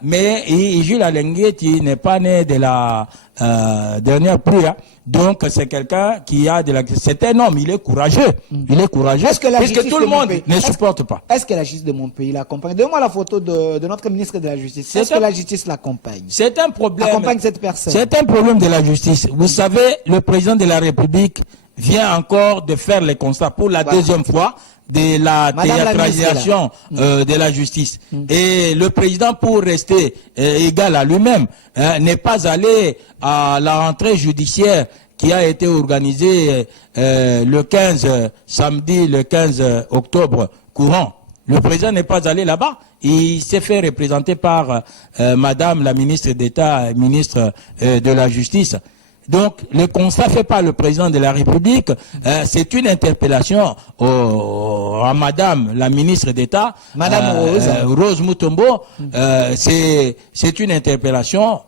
Mais Jules Alinguet n'est pas né de la dernière pluie. Hein. Donc c'est quelqu'un qui a de la... C'est un homme, il est courageux. Il est courageux. Est-ce que la puisque justice tout le de mon monde pays- ne supporte pas. Est-ce que la justice de mon pays l'accompagne? Donne-moi la photo de notre ministre de la Justice. Est-ce que la justice l'accompagne? C'est un problème. Accompagne cette personne. C'est un problème de la justice. Vous savez, le président de la République vient encore de faire les constats pour la deuxième fois de la théâtralisation de la justice. Et le président, pour rester égal à lui-même, n'est pas allé à la rentrée judiciaire qui a été organisée le 15, samedi le 15 octobre courant. Le président n'est pas allé là-bas. Il s'est fait représenter par Madame la ministre d'État, ministre de la Justice. Donc, le constat fait par le président de la République, c'est une interpellation à Madame la ministre d'État, Madame Rose Mutombo. C'est une interpellation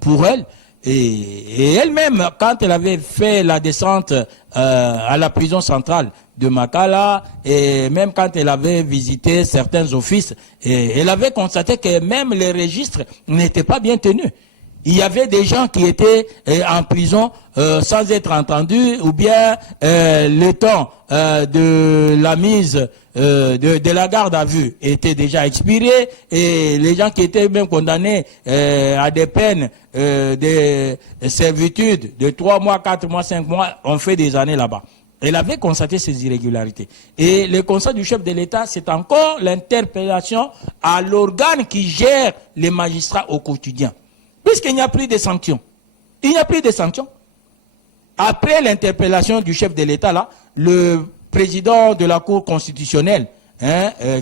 pour elle. Et elle-même, quand elle avait fait la descente à la prison centrale de Makala, et même quand elle avait visité certains offices, elle avait constaté que même les registres n'étaient pas bien tenus. Il y avait des gens qui étaient en prison sans être entendus, ou bien le temps de la mise de la garde à vue était déjà expiré, et les gens qui étaient même condamnés à des peines de servitude de 3 mois, 4 mois, 5 mois ont fait des années là-bas. Elle avait constaté ces irrégularités. Et le constat du chef de l'État, c'est encore l'interpellation à l'organe qui gère les magistrats au quotidien. Puisqu'il n'y a plus de sanctions. Il n'y a plus de sanctions. Après l'interpellation du chef de l'État, là, le président de la Cour constitutionnelle,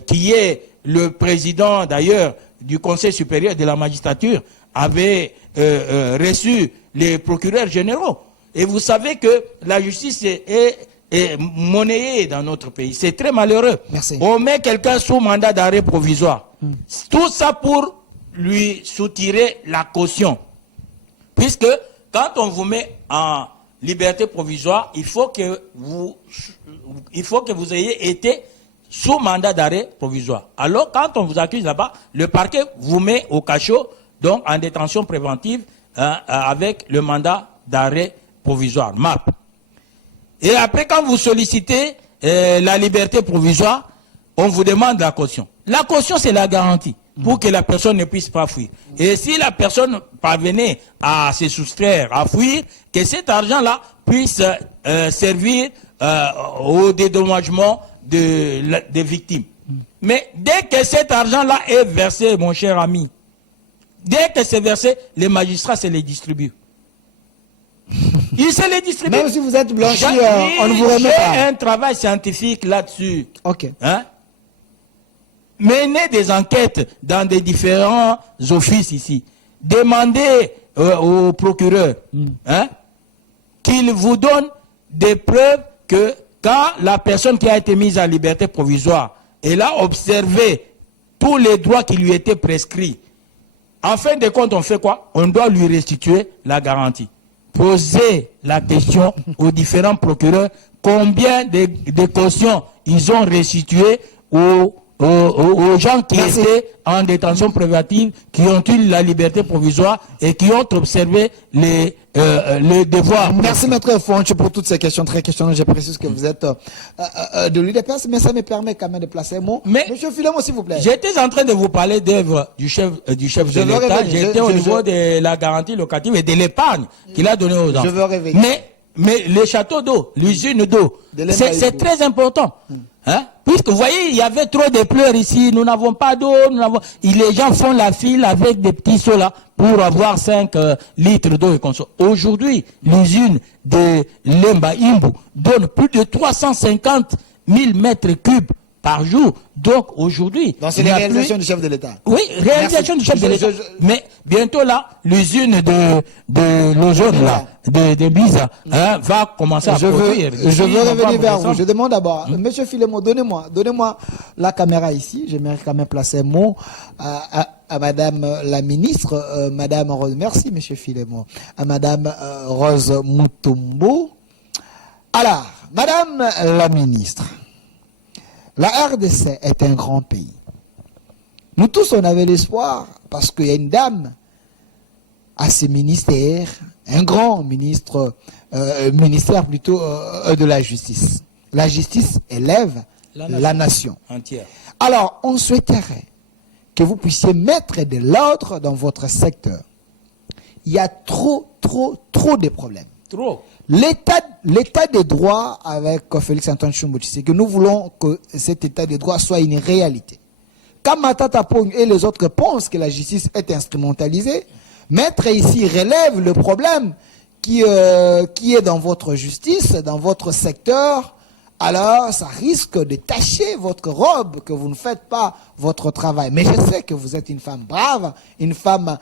qui est le président d'ailleurs du Conseil supérieur de la magistrature, avait reçu les procureurs généraux. Et vous savez que la justice est monnayée dans notre pays. C'est très malheureux. Merci. On met quelqu'un sous mandat d'arrêt provisoire. Tout ça pour lui soutirer la caution. Puisque quand on vous met en liberté provisoire, il faut que vous ayez été sous mandat d'arrêt provisoire. Alors quand on vous accuse là-bas, le parquet vous met au cachot, donc en détention préventive, avec le mandat d'arrêt provisoire, MAP. Et après, quand vous sollicitez la liberté provisoire, on vous demande la caution. La caution, c'est la garantie pour que la personne ne puisse pas fuir. Et si la personne parvenait à se soustraire, à fuir, que cet argent-là puisse servir au dédommagement des victimes. Mais dès que cet argent-là est versé, mon cher ami, dès que c'est versé, les magistrats se les distribuent. Ils se les distribuent. Même si vous êtes blanchi, on ne vous remet pas. J'ai un travail scientifique là-dessus. Ok. Hein? Menez des enquêtes dans des différents offices ici. Demandez au procureur qu'il vous donne des preuves que quand la personne qui a été mise en liberté provisoire, elle a observé tous les droits qui lui étaient prescrits. En fin de compte, on fait quoi? On doit lui restituer la garantie. Posez la question aux différents procureurs combien de cautions ils ont restituées aux gens qui étaient en détention préventive, qui ont eu la liberté provisoire et qui ont observé les devoirs. Merci Maître Fonche pour toutes ces questions très questionnantes. Je précise que vous êtes de l'UDPS, mais ça me permet quand même de placer un mot. Mais Monsieur Philemon, s'il vous plaît. J'étais en train de vous parler d'œuvre du chef de l'État. J'étais au niveau de la garantie locative et de l'épargne qu'il a donnée aux gens. Je veux réveiller. Mais le château d'eau, l'usine d'eau, c'est très important. Hein? Puisque vous voyez, il y avait trop de pleurs ici, nous n'avons pas d'eau, les gens font la file avec des petits seaux là pour avoir 5 litres d'eau et conso. Aujourd'hui, l'usine de Lemba Imbu donne plus de 350 000 mètres cubes par jour. Donc aujourd'hui... Donc c'est la réalisation du chef de l'État. Oui, réalisation du chef de l'État. Mais bientôt là, l'usine de l'ozone là, de Biza, va commencer à produire. Je veux revenir vers vous. Je demande d'abord, Monsieur Philemon, donnez-moi la caméra ici. J'aimerais quand même placer un mot à Madame la ministre, Madame Rose. Merci Monsieur Philemon. À Madame Rose Mutombo. Alors, Madame la ministre, la RDC est un grand pays. Nous tous, on avait l'espoir, parce qu'il y a une dame à ce ministère, un grand ministère plutôt de la justice. La justice élève la nation entière. Alors, on souhaiterait que vous puissiez mettre de l'ordre dans votre secteur. Il y a trop de problèmes. Trop. L'état des droits avec Félix-Antoine Tshilombo, c'est que nous voulons que cet état des droits soit une réalité. Quand Matata Ponyo et les autres pensent que la justice est instrumentalisée, Maître ici relève le problème qui est dans votre justice, dans votre secteur. Alors, ça risque de tacher votre robe, que vous ne faites pas votre travail. Mais je sais que vous êtes une femme brave, une femme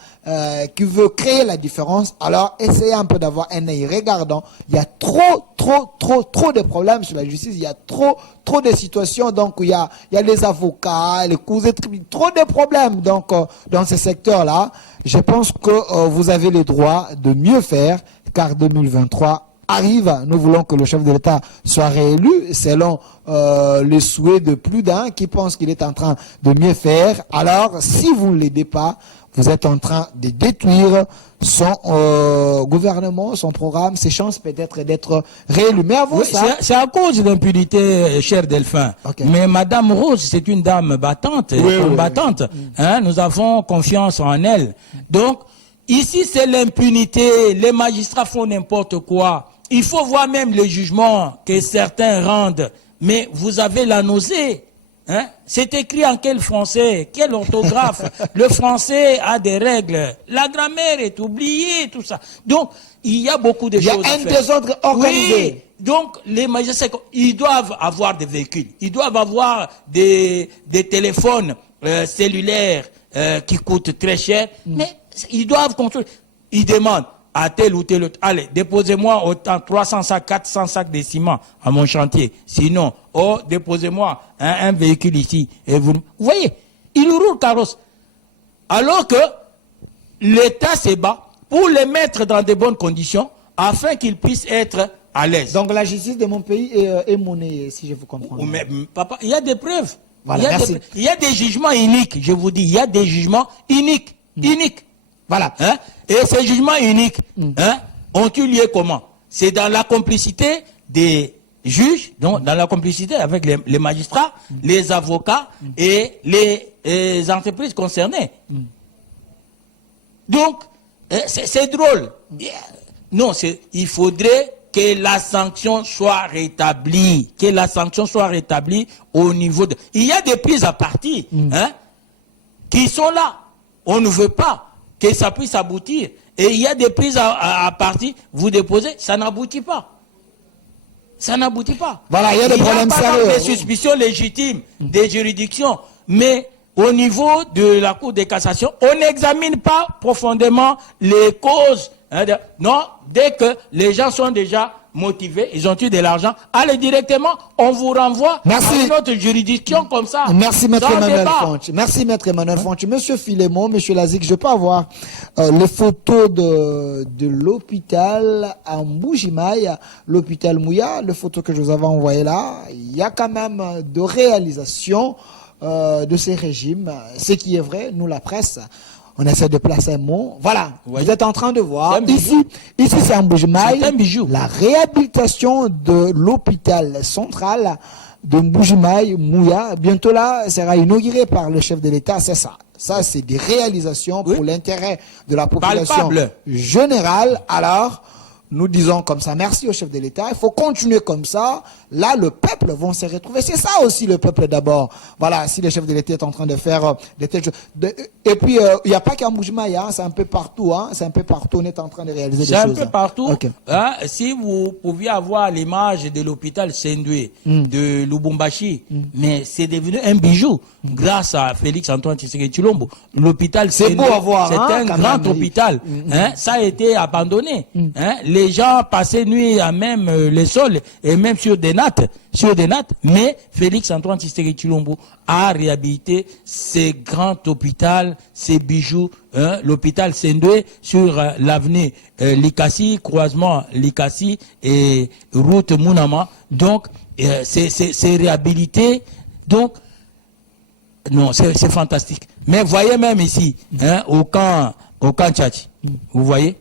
qui veut créer la différence. Alors, essayez un peu d'avoir un œil regardant. Il y a trop de problèmes sur la justice. Il y a trop de situations. Donc, il y a les avocats, les cours de tribunal, trop de problèmes. Donc, dans ce secteur-là, je pense que vous avez le droit de mieux faire, car 2023 arrive. Nous voulons que le chef de l'État soit réélu selon le souhait de plus d'un qui pense qu'il est en train de mieux faire. Alors, si vous ne l'aidez pas, vous êtes en train de détruire son gouvernement, son programme, ses chances peut-être d'être réélu. Mais avant ça... C'est à cause d'impunité, cher Delphin. Okay. Mais Madame Rose, c'est une dame battante, combattante. Hein, nous avons confiance en elle. Donc, ici, c'est l'impunité. Les magistrats font n'importe quoi. Il faut voir même les jugements que certains rendent. Mais vous avez la nausée. Hein? C'est écrit en quel français? Quelle orthographe? Le français a des règles. La grammaire est oubliée, tout ça. Donc, il y a beaucoup de choses à faire. Il y a un désordre organisé. Oui. Donc, les magistrats, ils doivent avoir des véhicules. Ils doivent avoir des téléphones cellulaires qui coûtent très cher. Mais ils doivent contrôler. Ils demandent à tel ou tel autre, allez, déposez-moi autant 300 sacs, 400 sacs de ciment à mon chantier. Sinon, déposez-moi un véhicule ici. Et vous voyez, ils roulent carrosse. Alors que l'État se bat pour les mettre dans de bonnes conditions afin qu'ils puissent être à l'aise. Donc la justice de mon pays est monnayée, si je vous comprends. Mais, papa, il y a des preuves. Voilà, il y a des jugements uniques, je vous dis. Il y a des jugements uniques. Uniques. Voilà. Hein? Et ces jugements uniques ont eu lieu comment? C'est dans la complicité des juges, donc dans la complicité avec les magistrats, les avocats et les entreprises concernées. Donc, c'est drôle. Non, il faudrait que la sanction soit rétablie. Que la sanction soit rétablie au niveau de... Il y a des prises à partie qui sont là. On ne veut pas que ça puisse aboutir. Et il y a des prises à partie, vous déposez, ça n'aboutit pas. Ça n'aboutit pas. Voilà, il y a des problèmes sérieux. Il y a des suspicions légitimes des juridictions, mais au niveau de la Cour de cassation, on n'examine pas profondément les causes. Non, dès que les gens sont déjà motivés, ils ont eu de l'argent, allez directement, on vous renvoie à une autre juridiction comme ça. Merci Maître Emmanuel Fonch. Merci Maître Emmanuel Fonch. Monsieur Philémon, Monsieur Lazik, je peux avoir les photos de l'hôpital à Mbujimayi, l'hôpital Mouya, les photos que je vous avais envoyées là. Il y a quand même de réalisations de ces régimes. Ce qui est vrai, nous la presse, on essaie de placer un mot. Voilà, vous êtes en train de voir. Ici c'est en Mbujimayi. C'est un bijou. La réhabilitation de l'hôpital central de Mbujimayi, Mouya, bientôt là, sera inauguré par le chef de l'État. C'est ça. Ça, c'est des réalisations pour l'intérêt de la population générale. Alors, nous disons comme ça, merci au chef de l'État, il faut continuer comme ça. Là, le peuple va se retrouver. C'est ça aussi le peuple d'abord. Voilà, si le chef de l'État est en train de faire des telles choses. Et puis, il n'y a pas qu'à Mbujimayi, c'est un peu partout. C'est un peu partout, on est en train de réaliser des choses. C'est un peu partout. Okay. Si vous pouviez avoir l'image de l'hôpital Sendwe, de Lubumbashi, mais c'est devenu un bijou grâce à Félix-Antoine Tshilombo. L'hôpital Sendwe, c'est un grand hôpital. Ça a été abandonné. Les gens passaient nuit à même les sols et même sur des nattes, mais Félix-Antoine Tshilombo a réhabilité ces grands hôpitaux, ces bijoux, l'hôpital Sendwe sur l'avenue Likasi, croisement Likasi et route Mounama. Donc, c'est réhabilité. Donc, non, c'est fantastique. Mais voyez même ici, au camp au Kanchachi. Vous voyez?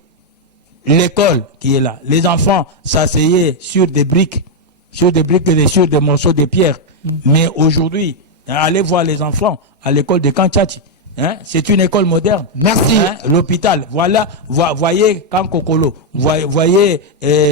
L'école qui est là. Les enfants s'asseyaient sur des briques et sur des morceaux de pierre. Mais aujourd'hui, allez voir les enfants à l'école de Kanchachi. Hein? C'est une école moderne. Merci. Hein? L'hôpital. Voilà. Voyez quand Kokolo. Voyez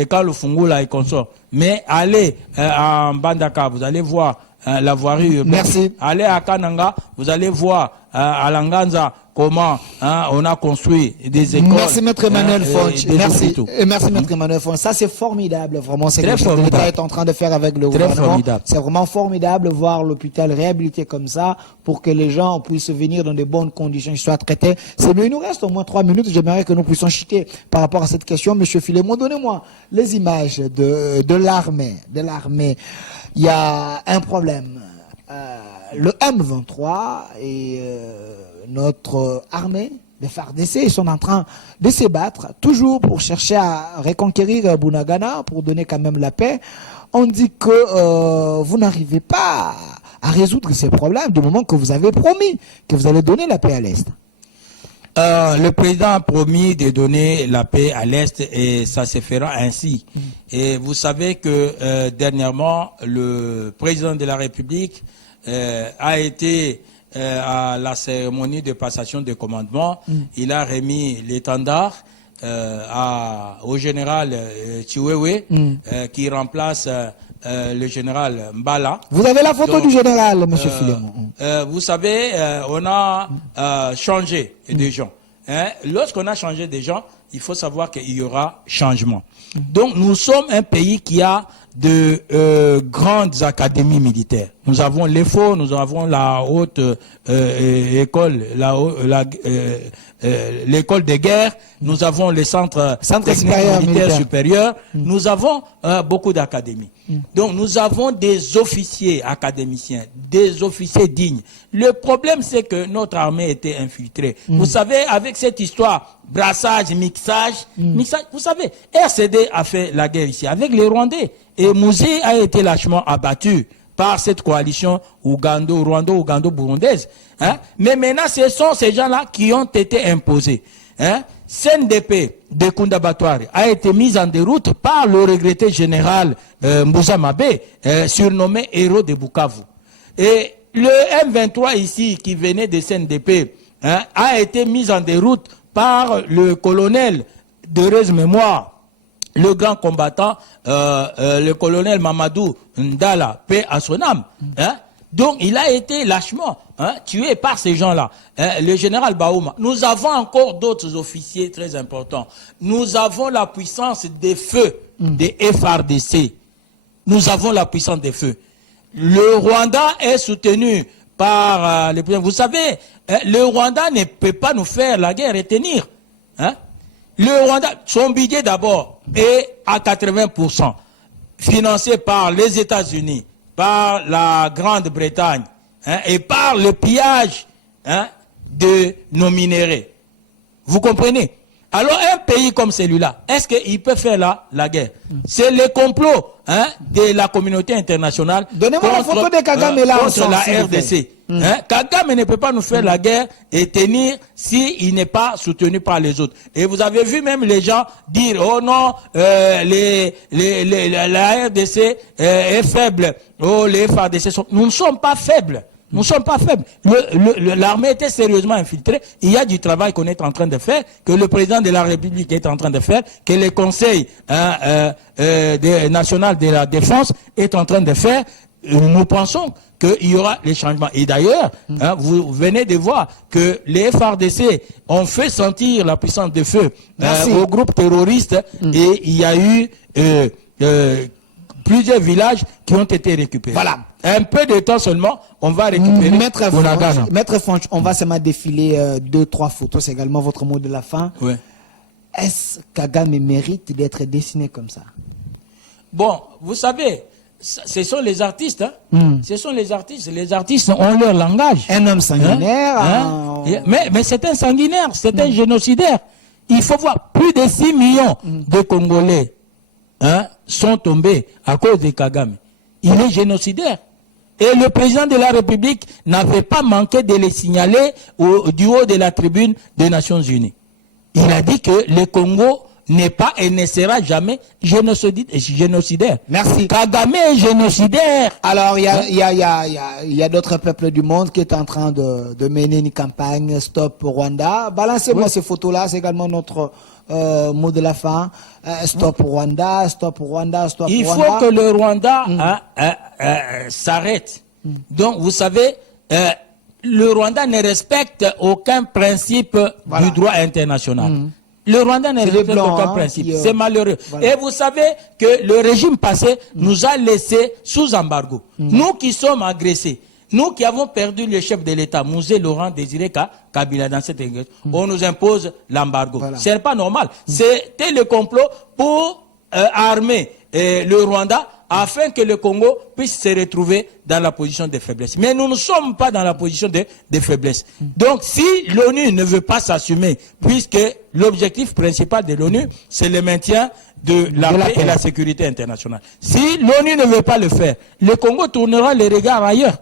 quand le Fungula est consort. Mais allez en Bandaka, vous allez voir la voirie. Merci. Allez à Kananga, vous allez voir à Langanza comment on a construit des écoles. Merci Maître Emmanuel Fonch. Merci. Merci Maître Emmanuel Fonch. Ça c'est formidable, vraiment. C'est ce que l'État est en train de faire avec le gouvernement. C'est vraiment formidable de voir l'hôpital réhabilité comme ça pour que les gens puissent venir dans de bonnes conditions, ils soient traités. C'est mieux. Il nous reste au moins 3 minutes. J'aimerais que nous puissions chiquer par rapport à cette question. Monsieur Philémon, donnez-moi les images de l'armée. Il y a un problème. Le M23 et notre armée, les FARDC, ils sont en train de se battre, toujours pour chercher à reconquérir Bunagana, pour donner quand même la paix. On dit que vous n'arrivez pas à résoudre ces problèmes du moment que vous avez promis que vous allez donner la paix à l'Est. Le président a promis de donner la paix à l'Est et ça se fera ainsi. Et vous savez que dernièrement, le président de la République a été à la cérémonie de passation de commandement. Il a remis l'étendard au général Chiwewe qui remplace le général Mbala. Vous avez la photo du général, monsieur Philémon. Vous savez, on a changé des gens. Hein? Lorsqu'on a changé des gens, il faut savoir qu'il y aura changement. Donc nous sommes un pays qui a de grandes académies militaires. Nous avons l'EFO, nous avons la haute école, l'école de guerre, nous avons les centres techniques militaires supérieurs, nous avons beaucoup d'académies. Donc nous avons des officiers académiciens, des officiers dignes. Le problème c'est que notre armée était infiltrée. Vous savez, avec cette histoire, brassage, mixage, vous savez, RCD a fait la guerre ici avec les Rwandais. Et Mouzi a été lâchement abattu par cette coalition Rwando-Burundaise. Hein? Mais maintenant, ce sont ces gens-là qui ont été imposés. Hein? CNDP de Kundabatware a été mise en déroute par le regretté général Mbouza Mabé, surnommé héros de Bukavu. Et le M23 ici, qui venait de CNDP, a été mis en déroute par le colonel d'heureuse mémoire, le grand combattant, le colonel Mamadou Ndala, paix à son âme. Hein? Donc, il a été lâchement tué par ces gens-là. Le général Baouma. Nous avons encore d'autres officiers très importants. Nous avons la puissance des feux des FARDC. Nous avons la puissance des feux. Le Rwanda est soutenu par les présidents. Vous savez, le Rwanda ne peut pas nous faire la guerre et tenir. Hein? Le Rwanda, son budget d'abord est à 80% financé par les États-Unis, par la Grande-Bretagne et par le pillage de nos minéraux. Vous comprenez? Alors un pays comme celui-là, est-ce qu'il peut faire la guerre? C'est le complot de la communauté internationale contre la RDC. Kagame ne peut pas nous faire la guerre et tenir s'il n'est pas soutenu par les autres. Et vous avez vu même les gens dire, oh non, la RDC est faible, oh les FARDC sont... Nous ne sommes pas faibles. Nous ne sommes pas faibles. L'armée était sérieusement infiltrée. Il y a du travail qu'on est en train de faire, que le président de la République est en train de faire, que le Conseil national de la défense est en train de faire. Nous pensons qu'il y aura les changements. Et d'ailleurs, vous venez de voir que les FARDC ont fait sentir la puissance de feu au groupe terroriste et il y a eu plusieurs villages qui ont été récupérés. Voilà. Un peu de temps seulement, on va récupérer Maître Fonch, on va seulement défiler 2-3 photos. C'est également votre mot de la fin. Oui. Est-ce Kagame mérite d'être dessiné comme ça? Bon, vous savez, ce sont les artistes. Ce sont les artistes. Les artistes ont leur langage. Un homme sanguinaire. Mais c'est un sanguinaire, c'est un génocidaire. Il faut voir, plus de 6 millions de Congolais sont tombés à cause de Kagame. Il est génocidaire. Et le président de la République n'avait pas manqué de les signaler du haut de la tribune des Nations Unies. Il a dit que le Congo n'est pas et ne sera jamais génocidaire. Merci. Kagame est génocidaire. Alors, il y a d'autres peuples du monde qui est en train de mener une campagne Stop Rwanda. Balancez-moi ces photos-là, c'est également notre mot de la fin. Stop Rwanda, Stop Rwanda, Stop Rwanda. Il faut que le Rwanda s'arrête. Donc, vous savez, le Rwanda ne respecte aucun principe du droit international. Le Rwanda ne respecte aucun principe. C'est malheureux. Voilà. Et vous savez que le régime passé nous a laissés sous embargo. Nous qui sommes agressés, nous qui avons perdu le chef de l'État, Mouzé Laurent Désiré Kabila, dans cette église, on nous impose l'embargo. Voilà. Ce n'est pas normal. C'était le complot pour armer le Rwanda afin que le Congo puisse se retrouver dans la position de faiblesse. Mais nous ne sommes pas dans la position de faiblesse. Donc, si l'ONU ne veut pas s'assumer, puisque l'objectif principal de l'ONU, c'est le maintien de la paix et la sécurité internationale. Si l'ONU ne veut pas le faire, le Congo tournera les regards ailleurs.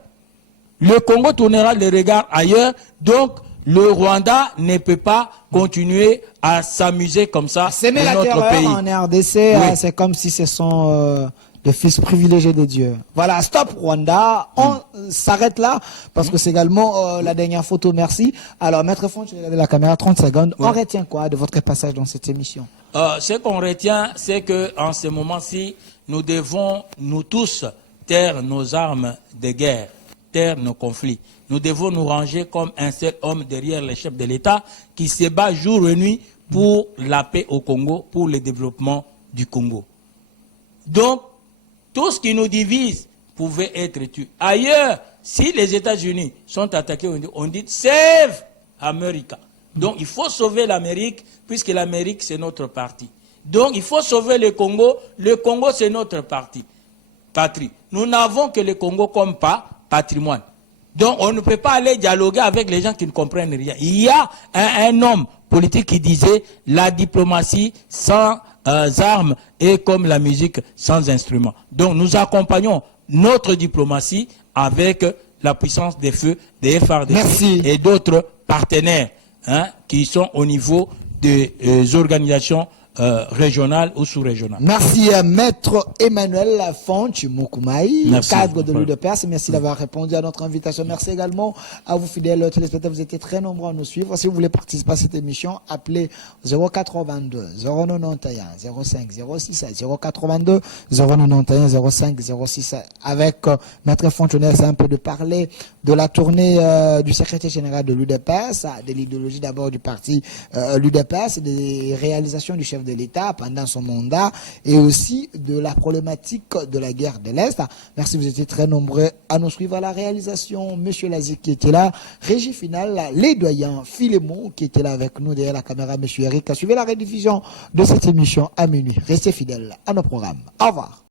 Le Congo tournera les regards ailleurs. Donc, le Rwanda ne peut pas continuer à s'amuser comme ça dans notre pays. En RDC, c'est comme si ce sont le fils privilégié de Dieu. Voilà, Stop Rwanda. On s'arrête là parce que c'est également la dernière photo. Merci. Alors, Maître Font, tu regardes la caméra 30 secondes. On retient quoi de votre passage dans cette émission? Ce qu'on retient, c'est que en ce moment-ci, nous devons, nous tous, taire nos armes de guerre, taire nos conflits. Nous devons nous ranger comme un seul homme derrière le chef de l'État qui se bat jour et nuit pour la paix au Congo, pour le développement du Congo. Donc, tout ce qui nous divise pouvait être tué. Ailleurs, si les États-Unis sont attaqués, on dit « Save America ». Donc, il faut sauver l'Amérique, puisque l'Amérique, c'est notre parti. Donc, il faut sauver le Congo c'est notre patrie. Nous n'avons que le Congo comme patrimoine. Donc, on ne peut pas aller dialoguer avec les gens qui ne comprennent rien. Il y a un homme politique qui disait « La diplomatie sans armes est comme la musique sans instrument ». Donc, nous accompagnons notre diplomatie avec la puissance des feux, des FARDC et d'autres partenaires qui sont au niveau des organisations régionales ou sous-régionales. Merci Maître Emmanuel Fonch Moukoumai, cadre de l'UDPS. Merci d'avoir répondu à notre invitation. Merci également à vous fidèles téléspectateurs. Vous étiez très nombreux à nous suivre. Si vous voulez participer à cette émission, appelez 082 091 05 06 082 091 05 06. Avec Maître Fonch, on essaie un peu de parler de la tournée du secrétaire général de l'UDPS, de l'idéologie d'abord du parti l'UDPS, des réalisations du chef de l'État pendant son mandat et aussi de la problématique de la guerre de l'Est. Merci, vous étiez très nombreux à nous suivre à la réalisation. Monsieur Lazik qui était là, régie finale, les doyens, Philémon qui était là avec nous derrière la caméra, Monsieur Eric a suivi la rediffusion de cette émission à minuit. Restez fidèles à nos programmes. Au revoir.